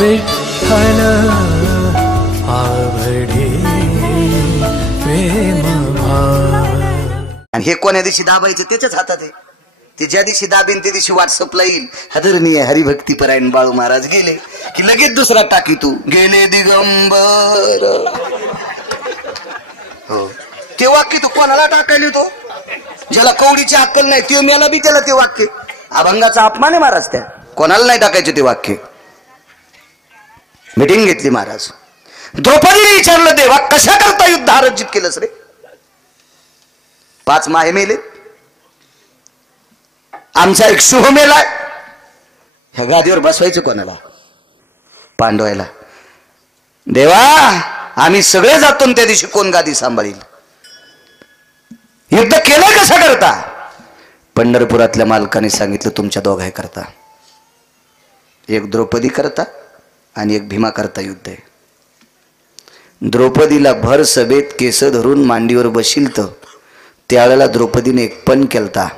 विठ्ठल आवडे प्रेम भाव. आणि हे कोण्या दिवशी दाबायचं त्याच्याच हातात आहे. ते ज्या दिवशी दाबीन त्या दिवशी व्हॉट्सअपला येईल आदरणीय हरिभक्तीपरायण बाळू महाराज गेले की लगेच दुसरा टाकी तू गेले दिगंबर. हो ते वाक्य तू कोणाला टाकायला तो ज्याला कवडीची अक्कल नाही ते मेला बी त्याला ते वाक्य अभंगाचा अपमान आहे महाराज. त्या कोणाला नाही टाकायचे ते वाक्य. मीटिंग घेतली महाराज. द्रौपदीने विचारलं देवा कशा करता युद्ध अर्जित केलंस रे. 5 माहे मेले आमचा एक शुभ मेलाय. ह्या गादीवर बसवायचं कोणाला पांडवायला. देवा आम्ही सगळे जातो त्या दिवशी कोण गादी सांभाळील. युद्ध केलं कसं करता. पंढरपुरातल्या मालकाने सांगितलं तुमच्या दोघाही करता. एक द्रौपदी करता आणि एक भीमा करता युद्ध आहे. द्रौपदीला भर सभेत केस धरून मांडीवर बशील तर त्यावेळेला द्रौपदीने एक पण केलता.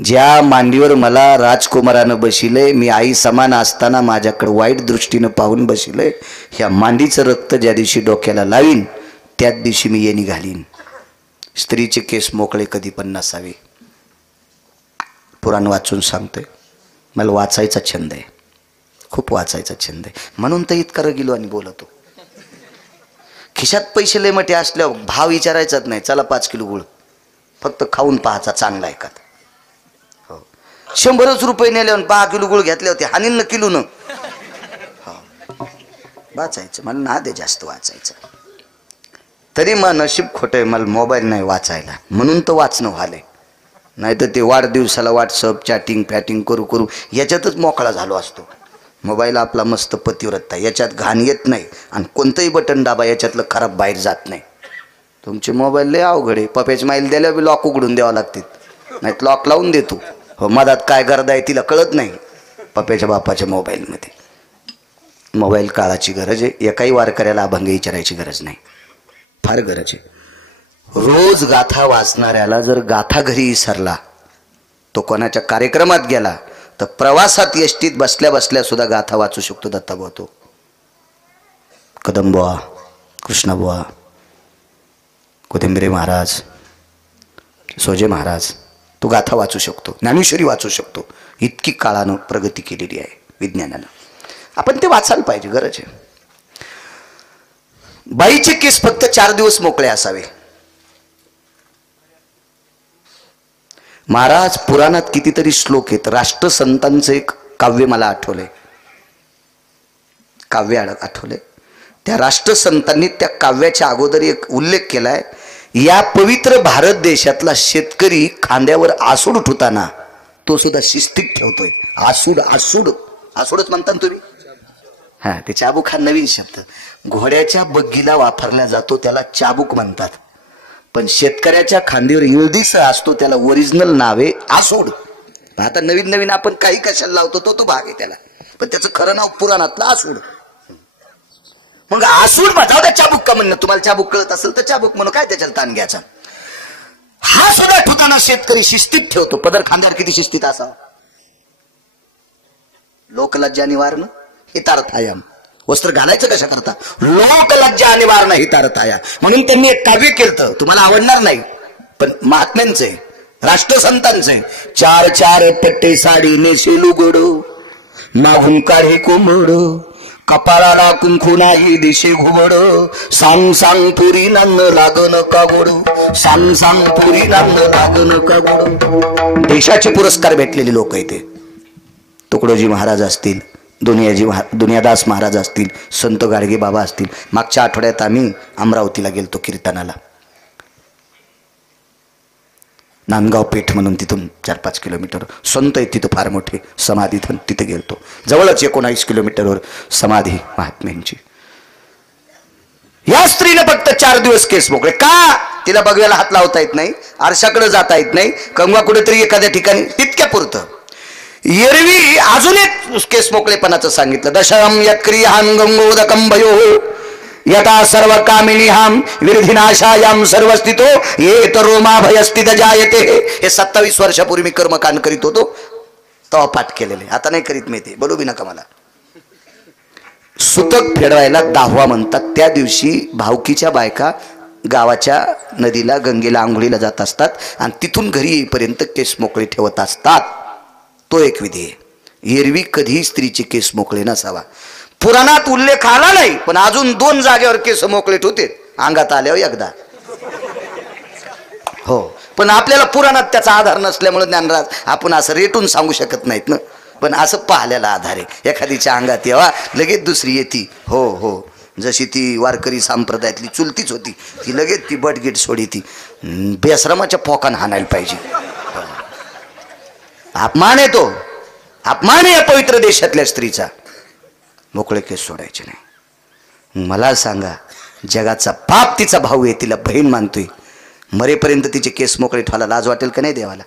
ज्या मांडीवर मला राजकुमारानं बशिलय मी आई समान असताना माझ्याकडे वाईट दृष्टीनं पाहून बशिलय ह्या मांडीचं रक्त ज्या दिवशी डोक्याला लावीन त्याच दिवशी मी येणी घालीन. स्त्रीचे केस मोकळे कधी पण नसावे. पुराण वाचून सांगतोय. मला वाचायचा छंद आहे. खूप वाचायचा छंद आहे म्हणून तर इतका रगिलो आणि बोलतो. खिशात पैसे लय मोठे असल्यावर भाव विचारायचाच नाही. चला 5 किलो गुळ फक्त खाऊन पाहायचा चांगला आहे का. 100 रुपये नेल्यावर 5 किलो गुळ घेतले होते हानीन किलो न. वाचायचं मला ना दे जास्त वाचायचं. तरी मग नशीब खोटं आहे मला मोबाईल नाही वाचायला म्हणून तर वाचणं व्हालंय. नाही तर ते वाढदिवसाला व्हॉट्सअप चॅटिंग फॅटिंग करू करू याच्यातच मोकळा झालो असतो. मोबाईल आपला मस्त पतिव्रता याच्यात घाण येत नाही आणि कोणतंही बटन दाबा याच्यातलं खराब बाहेर जात नाही. तुमचे मोबाईल लय अवघड आहे. पप्याची माईल द्यायला बी लॉक उघडून द्यावं लागते नाही लॉक लावून देतो. हो मधात काय गर्दा आहे तिला कळत नाही. पप्याच्या बापाच्या मोबाईलमध्ये. मोबाईल काळाची गरज आहे. एकाही वारकऱ्याला अभंग विचारायची गरज नाही. फार गरज आहे. रोज गाथा वाचणाऱ्याला जर गाथा घरी विसरला तो कोणाच्या कार्यक्रमात गेला तर प्रवासात एसटीत बसल्या बसल्या सुद्धा गाथा वाचू शकतो. दत्ताबुवा तो कदमबुवा कृष्णबुवा कोथिंबिरे महाराज सोजे महाराज तो गाथा वाचू शकतो. ज्ञानेश्वरी वाचू शकतो. इतकी काळानं प्रगती केलेली आहे विज्ञानानं. आपण ते वाचायला पाहिजे गरज आहे. बाईचे केस फक्त 4 दिवस मोकळे असावे. महाराज पुराणात कितीतरी श्लोक आहेत. राष्ट्रसंतांचं एक काव्य मला आठवलंय. काव्य आठवलंय. त्या राष्ट्रसंतांनी त्या काव्याच्या अगोदर एक उल्लेख केलाय. या पवित्र भारत देशातला शेतकरी खांद्यावर आसूड ठेवताना तो सुद्धा शिस्तीत ठेवतोय. आसूड आसूड आसूडच म्हणता तुम्ही. हा ते चाबूक हा नवीन शब्द. घोड्याच्या बग्गीला वापरला जातो त्याला चाबूक म्हणतात. पण शेतकऱ्याच्या खांदीवर युळदिस असतो त्याला ओरिजिनल नाव आहे आसूड. आता नवीन नवीन आपण काही कशाला लावतो तो भाग आहे त्याला. पण त्याचं खरं नाव पुराणातलं आसूड. मग आसूड म्हणावं त्या चाबूक का म्हणणं. तुम्हाला चाबूक कळत असेल तर चाबूक म्हणून काय त्याच्याला ताण घ्यायचा. हा सुद्धा ठेवताना शेतकरी शिस्तीत ठेवतो. पदर खांद्यावर किती शिस्तीत असावं. लोकलज्जा निवारणं हितार्थायाम. वस्त्र घालायचं कशा करता लोकलज्जा निवारणं हितार्थाया. म्हणून त्यांनी एक काव्य केलं. तुम्हाला आवडणार नाही पण महात्म्यांचे राष्ट्रसंतांचे. 4 पट्टे साडी नेसे लुगडो मागून काढे कोंबड कपाळाला कुंकू नाही दिशे घुबड सांग सांग पुरी नांद लागन का गोड सांग सांग पुरी नांद लागन का गोड. देशाचे पुरस्कार भेटलेले लोक आहेत. तुकडोजी महाराज असतील दुनियादास महाराज असतील संत गाडगे बाबा असतील. मागच्या आठवड्यात आम्ही अमरावतीला गेलतो कीर्तनाला. नांदगाव पेठ म्हणून तिथून 4-5 किलोमीटर संत आहेत तिथं फार मोठे समाधी. तिथे गेलतो. जवळच 19 किलोमीटरवर समाधी महात्म्यांची. या स्त्रीने फक्त 4 दिवस केस मोकळे का. तिला बघायला हात लावता येत नाही. आरशाकडे जाता येत नाही. कंगवा कुठेतरी एखाद्या ठिकाणी तितक्या पुरतं. एरवी अजून एक केस मोकळेपणाचं सांगितलं. दशम यत्क्रियां गंगोदकं भयो यथा सर्व कामिनीहाम विरधिनाशायाम सर्वस्थितो ये तर रोमा भयस्थित जायते. हे 27 वर्षापूर्वी मी कर्मकांड करीत होतो तेव्हा पाठ केलेले. आता नाही करीत मी ते. बोलू बी नका मला. सुतक फेडवायला 10वा म्हणतात. त्या दिवशी भावकीच्या बायका गावाच्या नदीला गंगेला आंघोळीला जात असतात आणि तिथून घरी येईपर्यंत केस मोकळे ठेवत असतात. तो एक विधी आहे. एरवी कधीही स्त्रीचे केस मोकळे नसावा. पुराणात उल्लेख आला नाही, पण अजून 2 जागेवर केस मोकळे ठेवते, अंगात आल्यावर एकदा. हो, पण आपल्याला पुराणात त्याचा आधार नसल्यामुळे ज्ञानराज आपण असं रेटून सांगू शकत नाहीत ना. पण असं पाहिलेला आधार आहे. एखादीच्या अंगात येवा लगेच दुसरी येते. हो हो, जशी ती वारकरी संप्रदायातली चुलतीच होती, ती लगेच ती बटगीट सोडी, ती बेश्रमाच्या पोकान हाणायला पाहिजे. अपमान आहे तो, अपमान आहे या पवित्र देशातल्या स्त्रीचा. मोकळे केस सोडायचे नाही. मला सांगा, जगाचा बाप तिचा भाऊ आहे, तिला बहीण मानतोय, मरेपर्यंत तिचे केस मोकळे ठेवायला लाज वाटेल का नाही देवाला?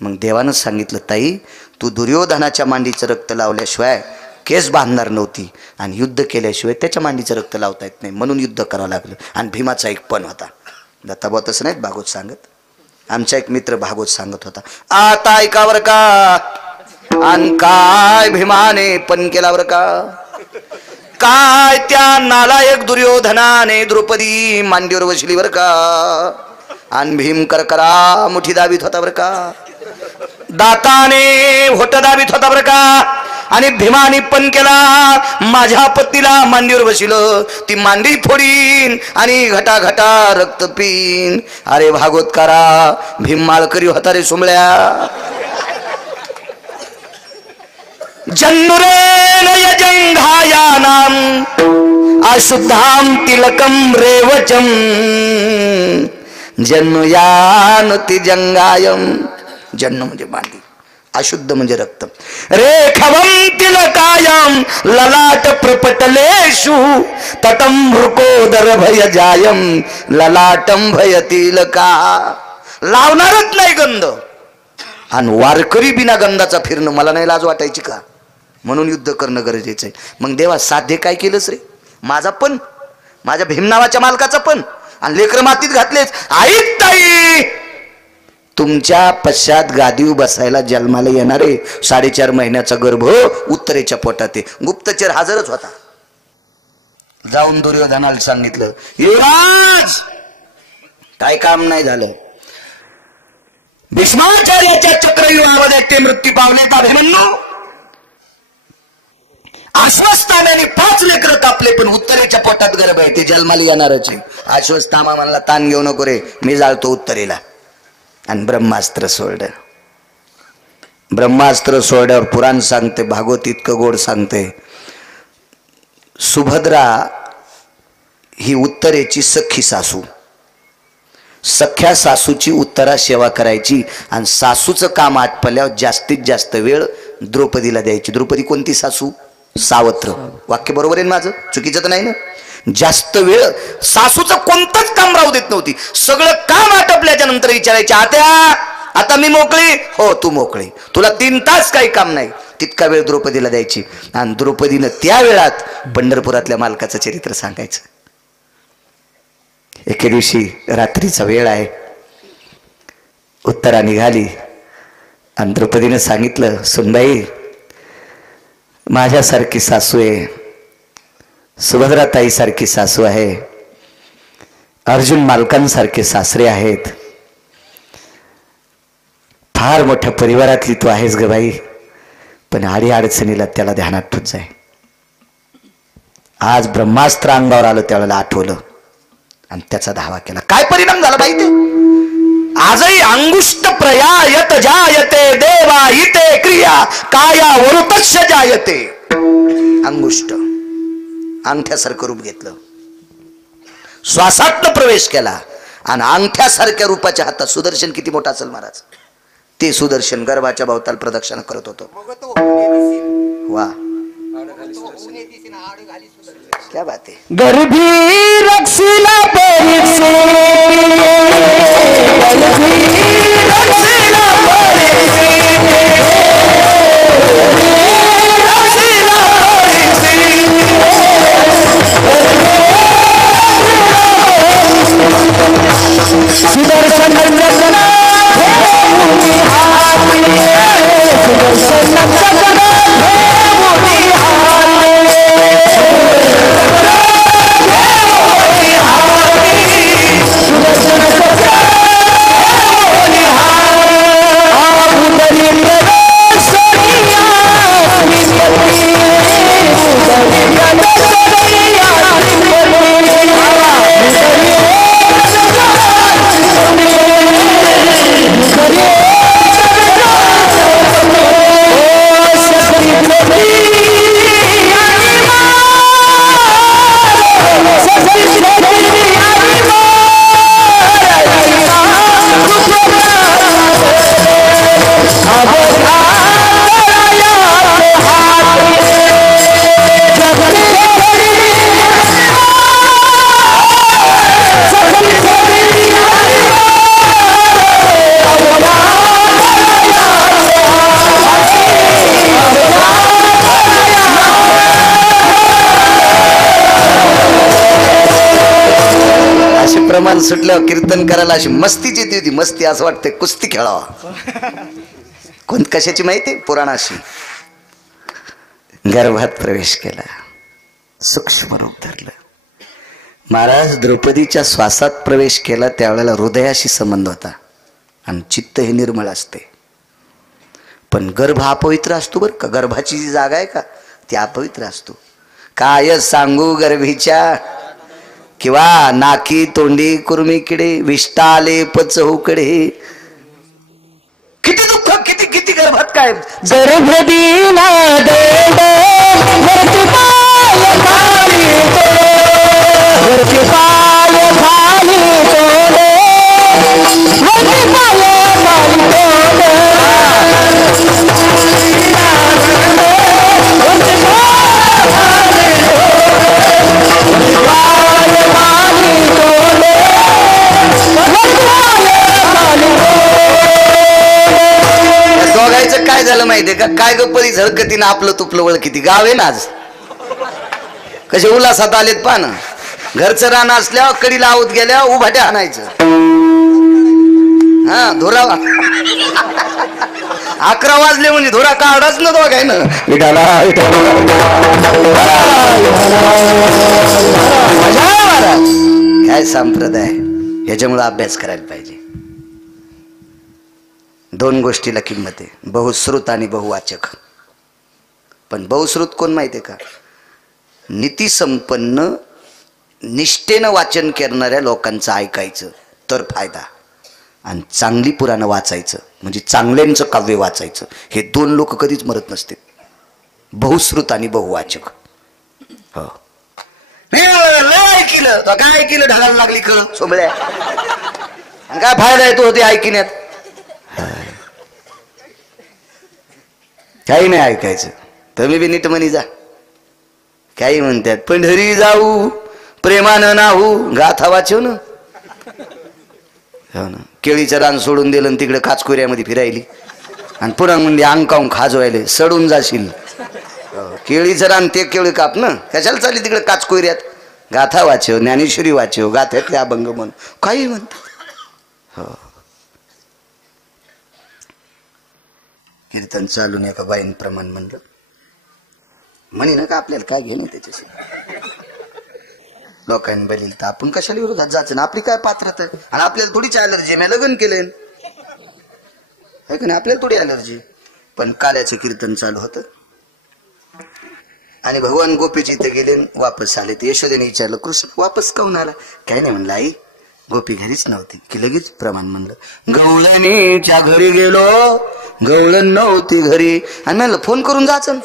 मग देवानं सांगितलं, ताई तू दुर्योधनाच्या मांडीचं रक्त लावल्याशिवाय केस बांधणार नव्हती आणि युद्ध केल्याशिवाय त्याच्या मांडीचं रक्त लावता येत नाही, म्हणून युद्ध करावं लागलं. आणि भीमाचा एक पण होता. दत्ताभाऊ तसं नाहीत भागवत सांगत, आमचा एक मित्र भागवत सांगत होता. आता ऐकावर का, आणि काय भीमाने पण केलावर का, काय त्या नालायक दुर्योधनाने द्रौपदी मांडीवर बसली बर का, आणि भीम करकरा मुठी दाबीत होता बर का, दाताने होट दाबीत होता बर का, आणि भीमाने पण केला, माझ्या पत्नीला मांडीवर बसिलं, ती मांडी फोडीन आणि घटा घटा रक्त पिन. अरे भागवतकारा, भीम माळकरी होता रे सोमळ्या. जन्नुरेन यजंघायानाम अशुद्धाम तिलकम रेवचम जन्नुयानुति जंगायम. जन्म म्हणजे मांडी, अशुद्ध म्हणजे रक्त. रेखवम तिलकायम ललाट प्रपटलेषु तटम मृकोदर भय जायम ललाटम भय तिलका. लावणारच नाही गंध, आणि वारकरी बिना गंधाचा फिरणं मला नाही लाज वाटायची का? म्हणून युद्ध करणं गरजेचं आहे. मग देवा साध्य काय केलंच रे? माझा पण, माझ्या भीम नावाच्या मालकाचा पण, आणि लेकर मातीत घातलेच. ऐक ताई, तुमच्या पश्चात गादीवर बसायला जन्माला येणारे 4.5 महिन्याचा गर्भ उत्तरेच्या पोटात आहे. गुप्तचर हजरच होता. जाऊन दुर्योधनाला सांगितलं, युवराज काय काम नाही झालं, भीष्माचार्याच्या चक्रव्यूहामध्ये ते मृत्यू पावले. अभिमन्यू अश्वत्थाम्याने 5 लेकर कापले, पण उत्तरेच्या पोटात गर्भ आहे, ते जन्माला येणारच आहे. अश्वत्थामा म्हणला, ताण घेऊ नको रे, मी जाळतो उत्तरेला. आणि ब्रह्मास्त्र सोडलं. ब्रह्मास्त्र सोडल्यावर पुराण सांगते, भागवत इतकं गोड सांगते, सुभद्रा ही उत्तरेची सख्खी सासू, सख्या सासूची उत्तरा सेवा करायची, आणि सासूचं काम आटपल्यावर जास्तीत जास्त वेळ द्रौपदीला द्यायची. द्रौपदी कोणती सासू? सावत्र. वाक्य बरोबर आहे माझं, चुकीचं तर नाही ना? जास्त वेळ सासूचं कोणतंच काम राहू देत नव्हती. सगळं काम आटपल्याच्या नंतर विचारायचे, आत्या आता मी मोकळी? हो तू मोकळी, तुला 3 तास काही काम नाही. तितका वेळ द्रौपदीला द्यायची. आणि द्रौपदीनं त्या वेळात पंढरपुरातल्या मालकाचं चरित्र सांगायचं. एके दिवशी रात्रीचा वेळ आहे, उत्तरा निघाली, आणि द्रौपदीनं सांगितलं, सुनबाई माझ्यासारखी सासू आहे, सुभद्राताई सारखी सासू आहे, अर्जुन मालकांसारखे सासरे आहेत, फार मोठ्या परिवारातली तू आहेस ग बाई, पण आडी अडचणीला त्याला ध्यानात ठेवत जाय. आज ब्रह्मास्त्र अंगावर आलं त्यावेळेला आठवलं आणि त्याचा धावा केला. काय परिणाम झाला बाई? ते आजही अंगुष्ट प्रयायत जायते देवा इते क्रिया काया वरुतस्य जायते. अंगुष्ट अंगठ्यासारखं रूप घेतलं, श्वासात प्रवेश केला, आणि अंगठ्यासारख्या रूपाच्या हातात सुदर्शन किती मोठा असेल महाराज, ते सुदर्शन गर्भाच्या भोवताल प्रदक्षिणा करत होतो. वा क्या बात है. गर्भी रक्षिला परिसे, गर्भी रक्षिला परिसे, रक्षिला परिसे, सुदर्शन चक्र हे हाती, सुदर्शन चक्र हे हाती. प्रमाण सुटल्यावर कीर्तन करायला अशी मस्तीची येते होती. मस्ती असं वाटते कुस्ती खेळावा. कोण कशाची माहिती पुराणाशी. गर्भात प्रवेश केला, सूक्ष्म रूप धरलं. महाराज द्रौपदीच्या श्वासात प्रवेश केला त्यावेळेला हृदयाशी संबंध होता आणि चित्त हे निर्मळ असते. पण गर्भ अपवित्र असतो बरं का. गर्भाची जी जागा आहे का ती अपवित्र असतो. काय सांगू गर्भीच्या किंवा नाकी तोंडी कुर्मीकडे विष्टाले पचहुकडे. किती दुःख किती किती गर्भात काय गर्भ दिला देव वरती पाय खाली वरती पाय खाली तोडे वरती पाय खाली तोडे वरती दोघायचं काय झालं माहितीये का. काय गप्पली झळकतीनं आपलं तुपलं वळ किती गाव आहे ना आज. कसे उल्हासात आलेत पान. घरचं रान असल्यावर कडी लावत गेल्या उभाट्या आणायचं. हा धोरा 11 वाजले म्हणजे धोरा काढाच ना दोघायनं. काय संप्रदाय. ह्याच्यामुळे अभ्यास करायला पाहिजे. 2 गोष्टीला किंमत आहे, बहुश्रुत आणि बहुवाचक. पण बहुश्रुत कोण माहिती आहे का. नीतिसंपन्न निष्ठेनं वाचन करणाऱ्या लोकांचं ऐकायचं तर फायदा, आणि चांगली पुराणं वाचायचं म्हणजे चांगल्यांचं काव्य वाचायचं. हे 2 लोक कधीच मरत नसते. बहुश्रुत आणि बहुवाचक. हो ऐकलं काय ऐकलं ढालायला लागली कळ सोबळ्या. आणि काय फायदा येतो ते ऐकण्यात. काही नाही ऐकायचं. तुम्ही बी नीट म्हणी जा. काही म्हणतात पंढरी जाऊ प्रेमानं नाहू गाथा वाचव ना. हो ना. केळीचं रान सोडून दिलं आणि तिकडे काचकुऱ्यामध्ये फिरायली आणि पुन्हा म्हणजे अंकावून खाजवायले सडून जाशील. केळीचं रान ते केळी काप ना कशाला चालली तिकडे काचकुऱ्यात. गाथा वाचव ज्ञानेश्वरी वाचव गाथ्यातले अभंग म्हण काही म्हणतात. हो कीर्तन चालून एका बाईन प्रमाण म्हणलं म्हणे ना का आपल्याला काय घेणं त्याच्याशी. लोकांनी बलील तर आपण कशाला विरोधात जायचं ना. आपली काय पात्रता आणि आपल्याला थोडीच अलर्जी. मी लग्न केलं आहे का नाही आपल्याला थोडी अलर्जी. पण काल्याचं कीर्तन चालू होतं आणि भगवान गोपीजी इथे गेले वापस आले. ते यशोदेने विचारलं कृष्ण वापस काऊन आला. काय नाही म्हणलं आई गोपी घरीच नव्हती. की लगेच प्रमाण म्हणलं गवळणीच्या घरी गेलो गवळण नव्हती घरी. आणि म्हणलं फोन करून जायचं.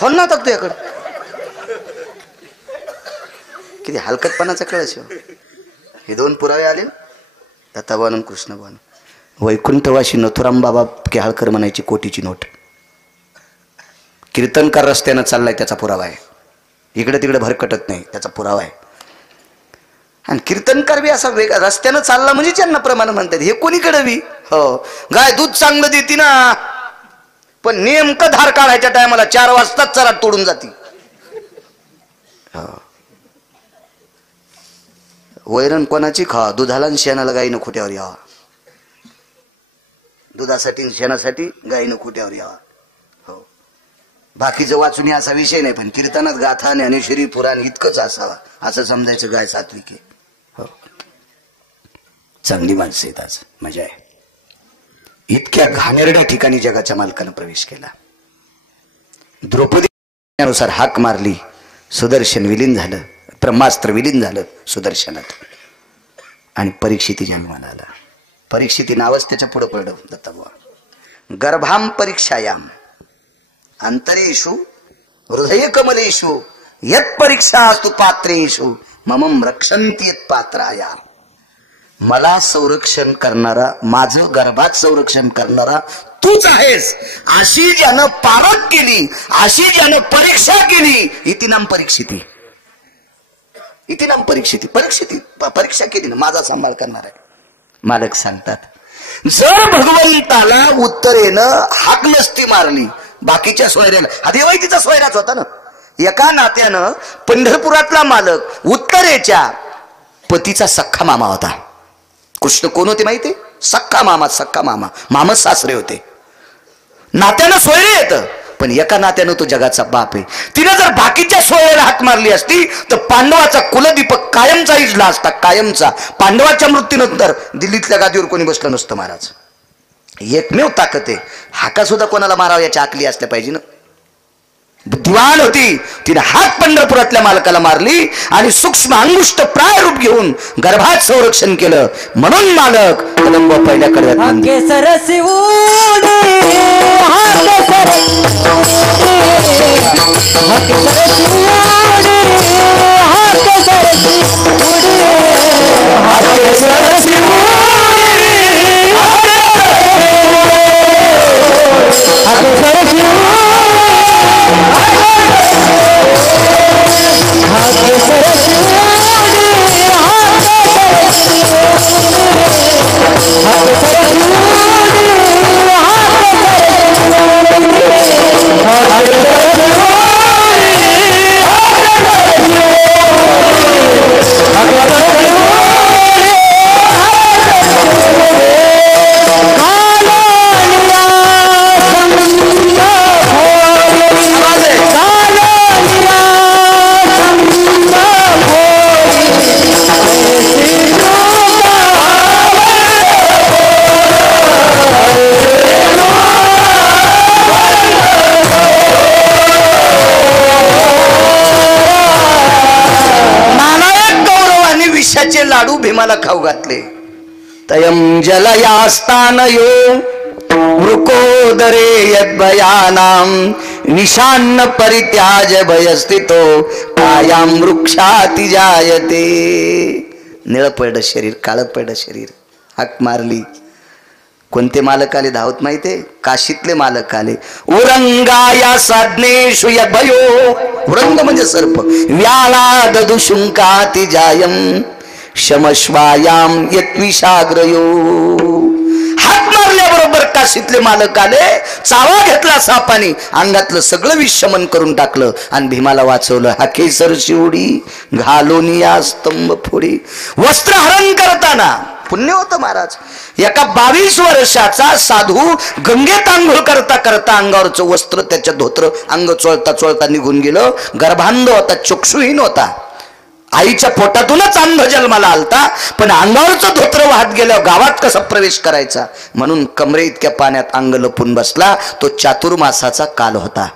फोन नव्हता तुझ्याकडं. किती हलकटपणाचा कळस. हे 2 पुरावे आले दत्ताभान आणि कृष्णभान. वैकुंठवाशी नथुराम बाबा केहाळकर म्हणायची कोटीची नोट. कीर्तनकार रस्त्यानं चाललाय त्याचा पुरावा आहे. इकडे तिकडे भरकटत नाही त्याचा पुरावा आहे. आणि कीर्तनकार बी असा वेगळा रस्त्यानं चालला म्हणजे ज्यांना प्रमाण म्हणतात. हे कोणीकडे बी हो गाय दूध चांगलं देते ना पण नेमकं धार काढायच्या टायमाला 4 वाजताच चराट तोडून जाते. वैरण कोणाची खा दुधाला आणि शेणाला गायीनं खोट्यावर यावा. दुधासाठी शेणासाठी गायीनं खोट्यावर यावा. हो बाकीचं वाचून असा विषय नाही. पण कीर्तनात गाथा ज्ञानेश्वरी पुराण इतकंच असावा असं समजायचं. गाय सात्विक आहे. हो चांगली माणसं आहेत आज मजा आहे. इतक्या घाणेरड्या ठिकाणी जगाच्या मालकानं प्रवेश केला. द्रौपदीनुसार हाक मारली. सुदर्शन विलीन झालं. ब्रह्मास्त्र विलीन झालं सुदर्शनात आणि परीक्षिती जन्माला आला. परीक्षिती नावच त्याच्या पुढे पडलं दत्ताबुवा. गर्भाम परीक्षायाम अंतरेषु हृदय कमलेषु यत परीक्षा असतो पात्रेषु ममम रक्षन्ति यत पात्राया. मला संरक्षण करणारा माझं गर्भात संरक्षण करणारा तूच आहेस. अशी ज्यानं पारख केली अशी ज्यानं परीक्षा केली इति नाम परीक्षिती. इथे नाम परीक्षिती. परीक्षा केली ना माझा सांभाळ करणार आहे. मालक सांगतात जर भगवंताला उत्तरेनं हाक नसती मारली बाकीच्या सोयऱ्याला. हा देवाईतीचा सोयराच होता ना. एका नात्यानं पंढरपुरातला मालक उत्तरेच्या पतीचा सख्खा मामा होता. कृष्ण कोण होते माहिती? सख्खा मामा. सख्खा मामा, मामा सासरे होते. नात्यानं सोयरे येतं, पण एका नात्यानं तो जगाचा बाप आहे. तिने जर बाकीच्या सोयऱ्याला हाक मारली असती तर पांडवाचा कुलदीपक कायमचा इजला असता, कायमचा. पांडवाच्या मृत्यूनंतर दिल्लीतल्या गादीवर कोणी बसलं नसतं महाराज. एकमेव ताकद आहे. हाका सुद्धा कोणाला मारावं याच्या आकली असल्या पाहिजे ना. बुद्धिवान होती. तिने हात पंढरपुरातल्या मालकाला मारली आणि सूक्ष्म अंगुष्ट प्राय रूप घेऊन गर्भात संरक्षण केलं. म्हणून मालक कदंब पहिल्या कडव्यात म्हणते, लाडू भीमाला खाऊ घातले. तयम जलयास्तानयो वृकोदरे यद्भयानां निशान्न परित्याज भयस्थितो कायाम वृक्षाति जायते. निळं पडलं शरीर, काळं पडलं शरीर. हाक मारली. कोणते मालक आले धावत माहितीये? काशीतले मालक आले. उरंगाया साधनेषु यद्भयो. उरंग म्हणजे सर्प. व्याला ददुशुंकाति जायम शमश्वायाम यत्विषाग्रयो. हात मारल्याबरोबर काशीतले मालक आले. चावा घेतला सापाने, अंगातलं सगळं विष शमन करून टाकलं आणि भीमाला वाचवलं. हाकेसर शिवडी घालून या स्तंभ फोडी. वस्त्रहरण करताना पुण्य होतं महाराज. एका 22 वर्षाचा साधू गंगेत आंघोळ करता करता अंगावरचं वस्त्र, त्याच्या धोत्र अंग चोळता चोळता निघून गेलं. गर्भांध होता, चक्षुहीन होता. आईच्या पोटातूनच अंध जन्माला आलता, पण अंगावरचं धोत्र वाहत गेल्यावर गावात कसा प्रवेश करायचा म्हणून कमरे इतक्या पाण्यात अंग लपून बसला. तो चातुर्मासाचा काल होता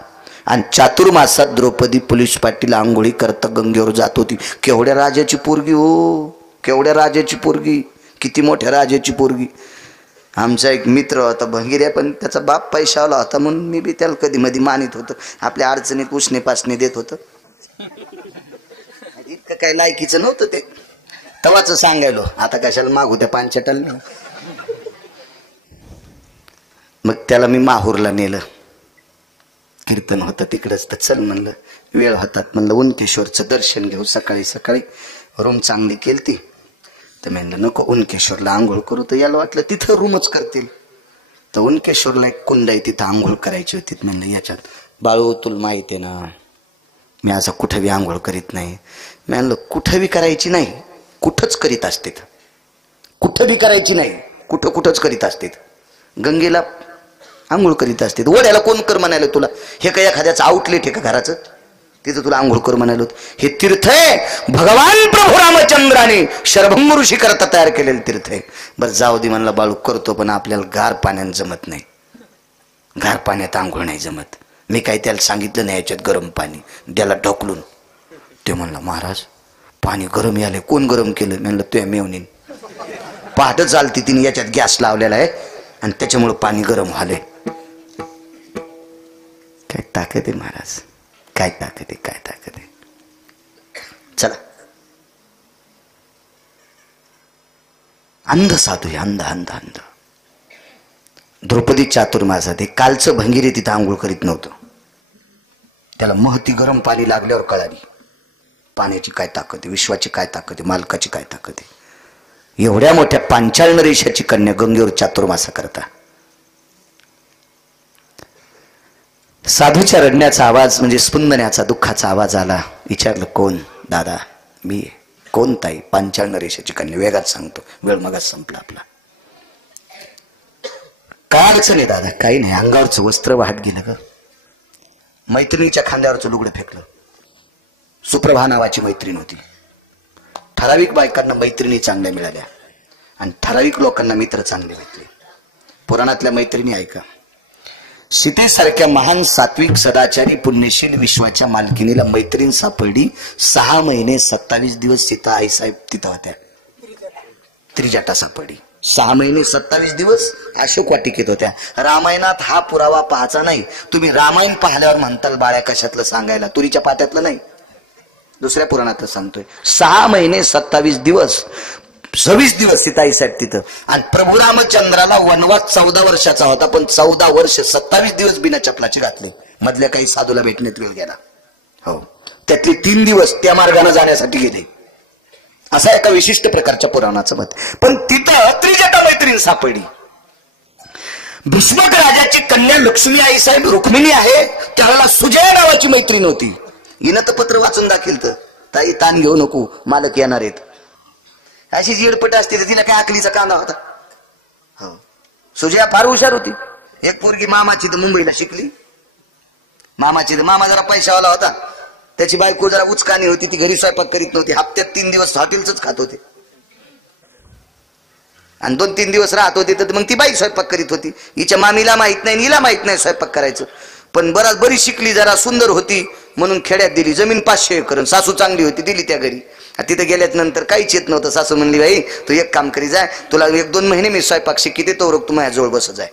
आणि चातुर्मासात द्रौपदी पोलीस पाटील आंघोळी करता गंगेवर जात होती. केवढ्या राजाची पोरगी हो, केवढ्या राजाची पोरगी, किती मोठ्या राजाची पोरगी. आमचा एक मित्र होता भंगिऱ्या, पण त्याचा बाप पैशावाला होता म्हणून मी बी त्याला कधी मध्ये मानित होतं. आपल्या अडचणीत उसने पासणे देत होतं. इतकं काही लायकीचं नव्हतं ते, तवाच सांगायलो. आता कशाला मागू त्या पानचटाल. मग त्याला मी माहूरला नेलं. कीर्तन होतं तिकडंच, तर चल म्हणलं, वेळ होतात म्हणलं उनकेश्वरचं दर्शन घेऊ. सकाळी सकाळी रूम चांगली केलती. तर म्हणलं नको उनकेश्वरला आंघोळ करू. तर याला वाटलं तिथं रूमच करतील. तर उनकेश्वरला एक कुंड आहे, तिथं आंघोळ करायची होती. म्हणलं याच्यात बाळू तुला माहिती आहे ना, मी असं कुठं बी आंघोळ करीत नाही. म्हणलं कुठं बी करायची नाही, कुठंच करीत असते. कुठं बी करायची नाही, कुठं कुठंच करीत असते. गंगेला आंघोळ करीत असते. वड्याला कोण कर म्हणायला तुला? हे काय एखाद्याचं आउटलेट आहे का घराचं? तिथं तुला आंघोळ कर म्हणायला होत. हे तीर्थ आहे, भगवान प्रभू रामचंद्राने शरभंग ऋषी करता तयार केलेलं तीर्थ आहे. बरं जाऊ दे म्हणलं बाळू, करतो, पण आपल्याला गार पाण्यात जमत नाही. गार पाण्यात आंघोळ नाही जमत. मी काही त्याला सांगितलं नाही याच्यात गरम पाणी द्याला ढकलून. ते म्हणलं महाराज पाणी गरम याले. कोण गरम केलं? म्हणलं तुझ्या मेवणीन. पहाट चालती तिने याच्यात गॅस लावलेला आहे आणि त्याच्यामुळे पाणी गरम झाले. काय ताकद आहे महाराज, काय ताकद आहे, काय ताकद आहे. चला, अंध साधू आहे, अंध अंध अंध. द्रौपदी चातुर्मासात कालचं भंगिरी तिथं आंघोळ करीत नव्हतं. त्याला महती गरम पाणी लागल्यावर कळाली पाण्याची काय ताकद आहे, विश्वाची काय ताकद आहे, मालकाची काय ताकद आहे. एवढ्या मोठ्या पांचाळ नरेशाची कन्या गंगेवर चातुर्मासा करता. साधूच्या रडण्याचा आवाज म्हणजे स्पंदण्याचा, दुःखाचा आवाज आला. विचारलं कोण? दादा मी. कोणताही 55 रेषेची कन्या. वेगात सांगतो, वेळ मगाच संपला आपला. काय अडचण आहे दादा? काही नाही, अंगावरचं वस्त्र वाहत गेलं ग. मैत्रिणीच्या खांद्यावरचं लुगडं फेकलं. सुप्रभा नावाची मैत्रीण होती. ठराविक बायकांना मैत्रिणी चांगल्या मिळाल्या आणि ठराविक लोकांना मित्र चांगले भेटले. पुराणातल्या मैत्रिणी ऐका. सीतेसारख्या महान सात्विक सदाचारी पुण्यशील विश्वाच्या मालकिनीला मैत्रीण सापडली. 6 महिने 27 दिवस सीता आईसाहेब तिथं होत्या. त्रिजटा सापडली. 6 महिने 27 दिवस अशोक वाटिकेत होत्या. रामायणात हा पुरावा पाहायचा नाही. तुम्ही रामायण पाहिल्यावर म्हणताल बाळ्या कशातलं सांगायला, तुरीच्या पात्यातलं नाही, दुसऱ्या पुराणातलं सांगतोय. 6 महिने 27 दिवस 26 दिवस सीताई साहेब तिथं. आणि प्रभू रामचंद्राला वनवास 14 वर्षाचा होता, पण 14 वर्ष 27 दिवस बिना चपलाचे घातले. मधल्या काही साधूला भेटण्यात वेळ गेला. हो, त्यातले 3 दिवस त्या मार्गाने जाण्यासाठी गेले. असा एका विशिष्ट प्रकारच्या पुराणाचं मत. पण तिथं त्रिजटा मैत्रीण सापडली. भीष्मक राजाची कन्या लक्ष्मी आई साहेब रुक्मिणी आहे. त्यावेळेला सुजया नावाची मैत्रीण होती. हिनं तर पत्र वाचून दाखिलत, ताई ताण घेऊ नको, मालक येणार आहेत. अशी जीडपट असते तर तिला काय अकलीचा कांदा होता. हो, सुजया फार हुशार होती. एक पोरगी मामाची तर मुंबईला शिकली. मामाची तर मामा जरा पैशावाला होता. त्याची बायको जरा उचकाणी होती, ती घरी स्वयंपाक करीत नव्हती. हप्त्यात 3 दिवस हॉटेलच खात होते आणि 2-3 दिवस राहत होते. तर मग ती बाई स्वयंपाक करीत होती. हिच्या मामीला माहित नाही, हिला माहित नाही स्वयंपाक करायचं. पण बरी शिकली, जरा सुंदर होती म्हणून खेड्यात दिली. जमीन 500 एकर. सासू चांगली होती, दिली त्या घरी. तिथे गेल्यात नंतर काहीच येत नव्हतं. सासू म्हणली, बाई तू एक काम करी जाय, तुला 1-2 महिने मी स्वयंपाक शिकिते, तो रोग तू माझ्या जवळ बस जाय.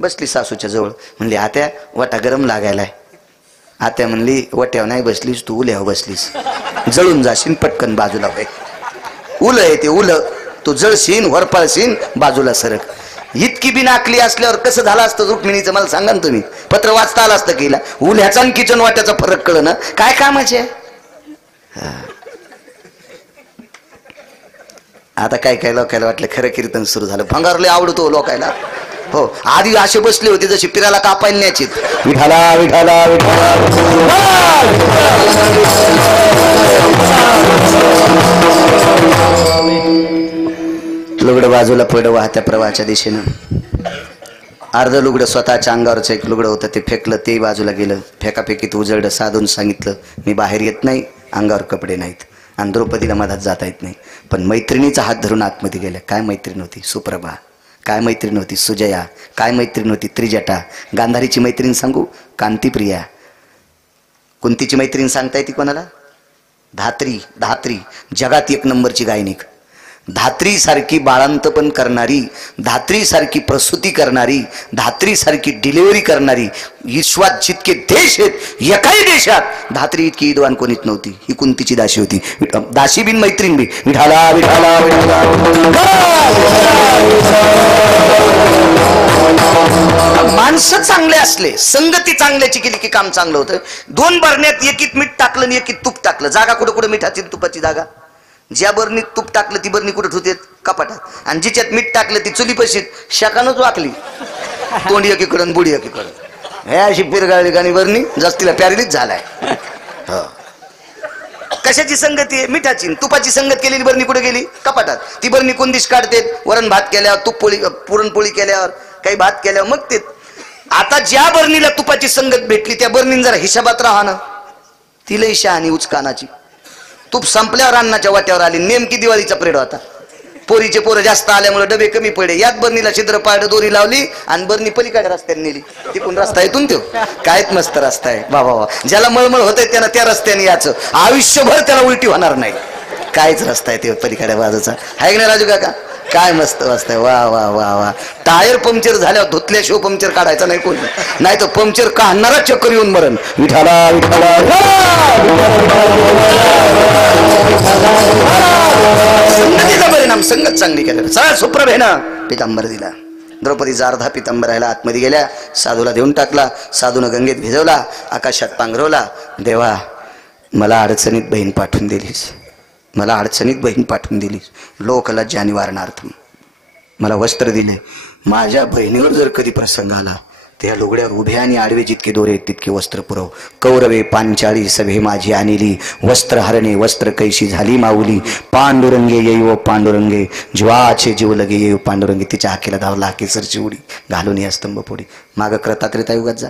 बसली सासूच्या जवळ. म्हणली, आत्या वाटा गरम लागायलाय. आत्या म्हणली, वट्यावर नाही बसलीस तू, उल्यावर बसलीस, जळून जाशील, पटकन बाजूला होय. उलं आहे ते उलं, तू जळशीन, वरपाळशीन, बाजूला सरक. इतकी बिना आकली असल्यावर कसं झालं असतं रुक्मिणीचं मला सांगा ना तुम्ही. पत्र वाचता आलं असतं केला. उल्याचा आणि किचन वाट्याचा फरक कळलं ना, काय कामाचे. आता काय काय लोकायला वाटलं खरं कीर्तन सुरू झालं. भंगारले आवडतो लोकायला. हो, आधी असे बसले होते जसे पिराला कापायला न्यायचे. विठाला विठाला विठाला लुगडं बाजूला पडलं वाहत्या प्रवाहाच्या दिशेनं. अर्ध लुगडं स्वतःच्या अंगावरचं एक लुगडं होतं, ते फेकलं, ते बाजूला गेलं. फेकाफेकीत उजळलं. साधून सांगितलं, मी बाहेर येत नाही, अंगावर कपडे नाहीत. आणि द्रौपदीला मधात जाता येत नाही. पण मैत्रिणीचा हात धरून आतमध्ये गेल्या. काय मैत्रीण होती? सुप्रभा. काय मैत्रीण होती? सुजया. काय मैत्रीण होती? त्रिजटा. गांधारीची मैत्रीण सांगू? कांतीप्रिया. कुंतीची मैत्रीण सांगता येते कोणाला? धात्री. धात्री जगात 1 नंबरची गायनिक. धात्री सारखी बाळांतपण करणारी, धात्री सारखी प्रसूती करणारी, धात्री सारखी डिलिव्हरी करणारी विश्वात जितके देश आहेत, एकाही देशात धात्री इतकी विद्वान कोणीच नव्हती. ही कुंतीची दासी होती. दासी बिन मैत्रीण बी. विठाला विठाला विठाला. माणसं चांगले असले, संगती चांगल्याची केली की काम चांगलं होतं. 2 बरण्यात एकीत मीठ टाकलं आणि एकीत तूप टाकलं. जागा कुठं कुठं मिठाची तुपाची जागा. ज्या बरणीत तूप टाकलं ती बरणी कुठे ठेवते? कपाटात. आणि जिच्यात मीठ टाकलं ती चुली पशीत शाखानच वाकली. तोंड एकीकडं बुडी एकीकडं. हे अशी पिरगाळली गाणी बरणी जास्तीला प्यारीलीच झालाय. कशाची संगती आहे? मिठाची. तुपाची संगत केलेली बरणी कुठे गेली? कपाटात. ती बरणी कोण दिश काढते? वरण भात केल्यावर, तूप पोळी पुरणपोळी केल्यावर, काही भात केल्यावर मग ते. आता ज्या बरणीला तुपाची संगत भेटली त्या बरणीन जरा हिशाबात राहा ना. ती लई शहाणी उचकानाची. तूप संपल्यावर अन्नाच्या वाट्यावर आली. नेमकी दिवाळीचा प्रेड होता. पोरीचे पोरं जास्त आल्यामुळे डबे कमी पडले. याच बरणीला छिद्र पाड दोरी लावली आणि बरणी पलीकडे रस्त्याने नेली. तिकून रस्ता येतून तो कायच मस्त रस्ता आहे. बाबा ज्याला मळमळ होतंय त्यानं त्या रस्त्याने याचं. आयुष्यभर त्याला उलटी होणार नाही. कायच रस्ता आहे ते पलीकडे बाजूचा. आहे ना राजू काका? काय मस्त रस्ता आहे. वा वा वा वा. टायर पंक्चर झाल्यावर धुतल्याशिवाय पंक्चर काढायचा नाही कोणी, नाही तर पंक्चर काढणारा चक्कर येऊन मरण. विठाला विठाला. संगतीचा परिणाम संगत चांगली केली. सगळ्या सुप्रभेनं पितांबर दिला. द्रौपदीचा अर्धा पितांबर राहिला. आतमध्ये गेल्या. साधूला देऊन टाकला. साधूनं गंगेत भिजवला. आकाशात पांघरवला. देवा मला अडचणीत बहीण पाठवून दिलीस. मला अडचणीत बहीण पाठवून दिलीस. लोकलज्जा निवारणार्थ मला वस्त्र दिले. माझ्या बहिणीवर जर कधी प्रसंग आला त्या लुगड्यावर उभे आणि आडवे जितके दोरे तितके वस्त्र पुरव. कौरवे पांचाळी सभे माझी आणली, वस्त्र हरणे वस्त्र कैशी झाली माऊली. पांडुरंगे येऊ पांडुरंगे, जीवाचे जीव लगे येऊ पांडुरंगे. तिच्या हाकेला धावला हाकेसरची उडी, घालून या स्तंभ पोडी. मागं क्रतात्रेता युगात जा.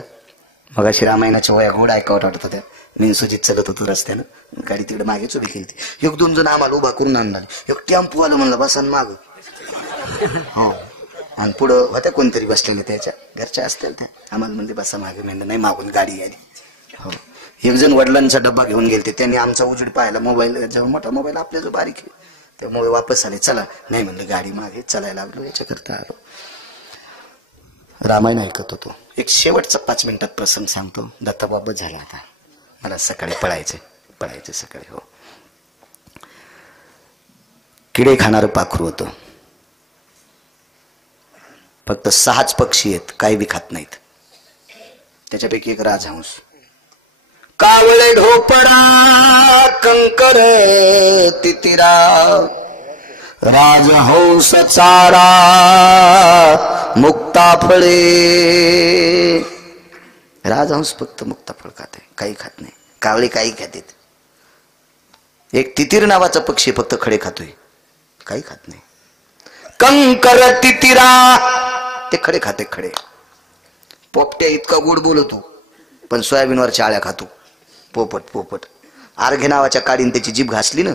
मग अशी रामायणाच्या वया गोड ऐकावत वाटत होत्या. मी सुजित चलत होतो रस्त्यानं, गाडी तिकडे मागेच उभी केली. एक दोन जण आम्हाला उभा करून आणला. एक टेम्पो आलं म्हणलं बसा माग. हो, आणि पुढं होत्या कोणतरी बसलेले, त्याच्या घरच्या असतील त्या. आम्हाला म्हणले बसा मागे. म्हणलं नाही, मागून गाडी आली. हो, एक जण वडिलांचा डब्बा घेऊन गेलते. त्यांनी आमचा उजेड पाहिला. मोबाईल जेव्हा मोठा मोबाईल आपल्या जो बारीक आहे त्यामुळे वापस आले. चला नाही म्हणलं, गाडी मागे चालायला लागलो. याच्याकरता आलो. रामायण ऐकत होतो. एक शेवटचा 5 मिनिटात प्रसंग सांगतो. दत्ताबाबत झाला आता. मला सकाळी पळायचे सकाळी. हो, किडे खाणारं पाखरू होतं. फक्त 6च पक्षी आहेत, काही बी खात नाहीत. त्याच्यापैकी एक राजहंस. कावळे ढोपडा कंकर तितिरा, राजहंस चारा मुक्ता फळे. राजहंस फक्त मुक्ता फळ खाते, काही खात नाही. कावळे काही खातात. एक तितीर नावाचा पक्षी फक्त खडे खातोय, काही खात नाही. कंकर तितिरा, ते खडे खाते. खडे. पोपट्या इतका गोड बोलतो पण सोयाबीनवर चाळ्या खातो. पोपट. आर्घे नावाच्या काडीने त्याची जीभ घासली ना,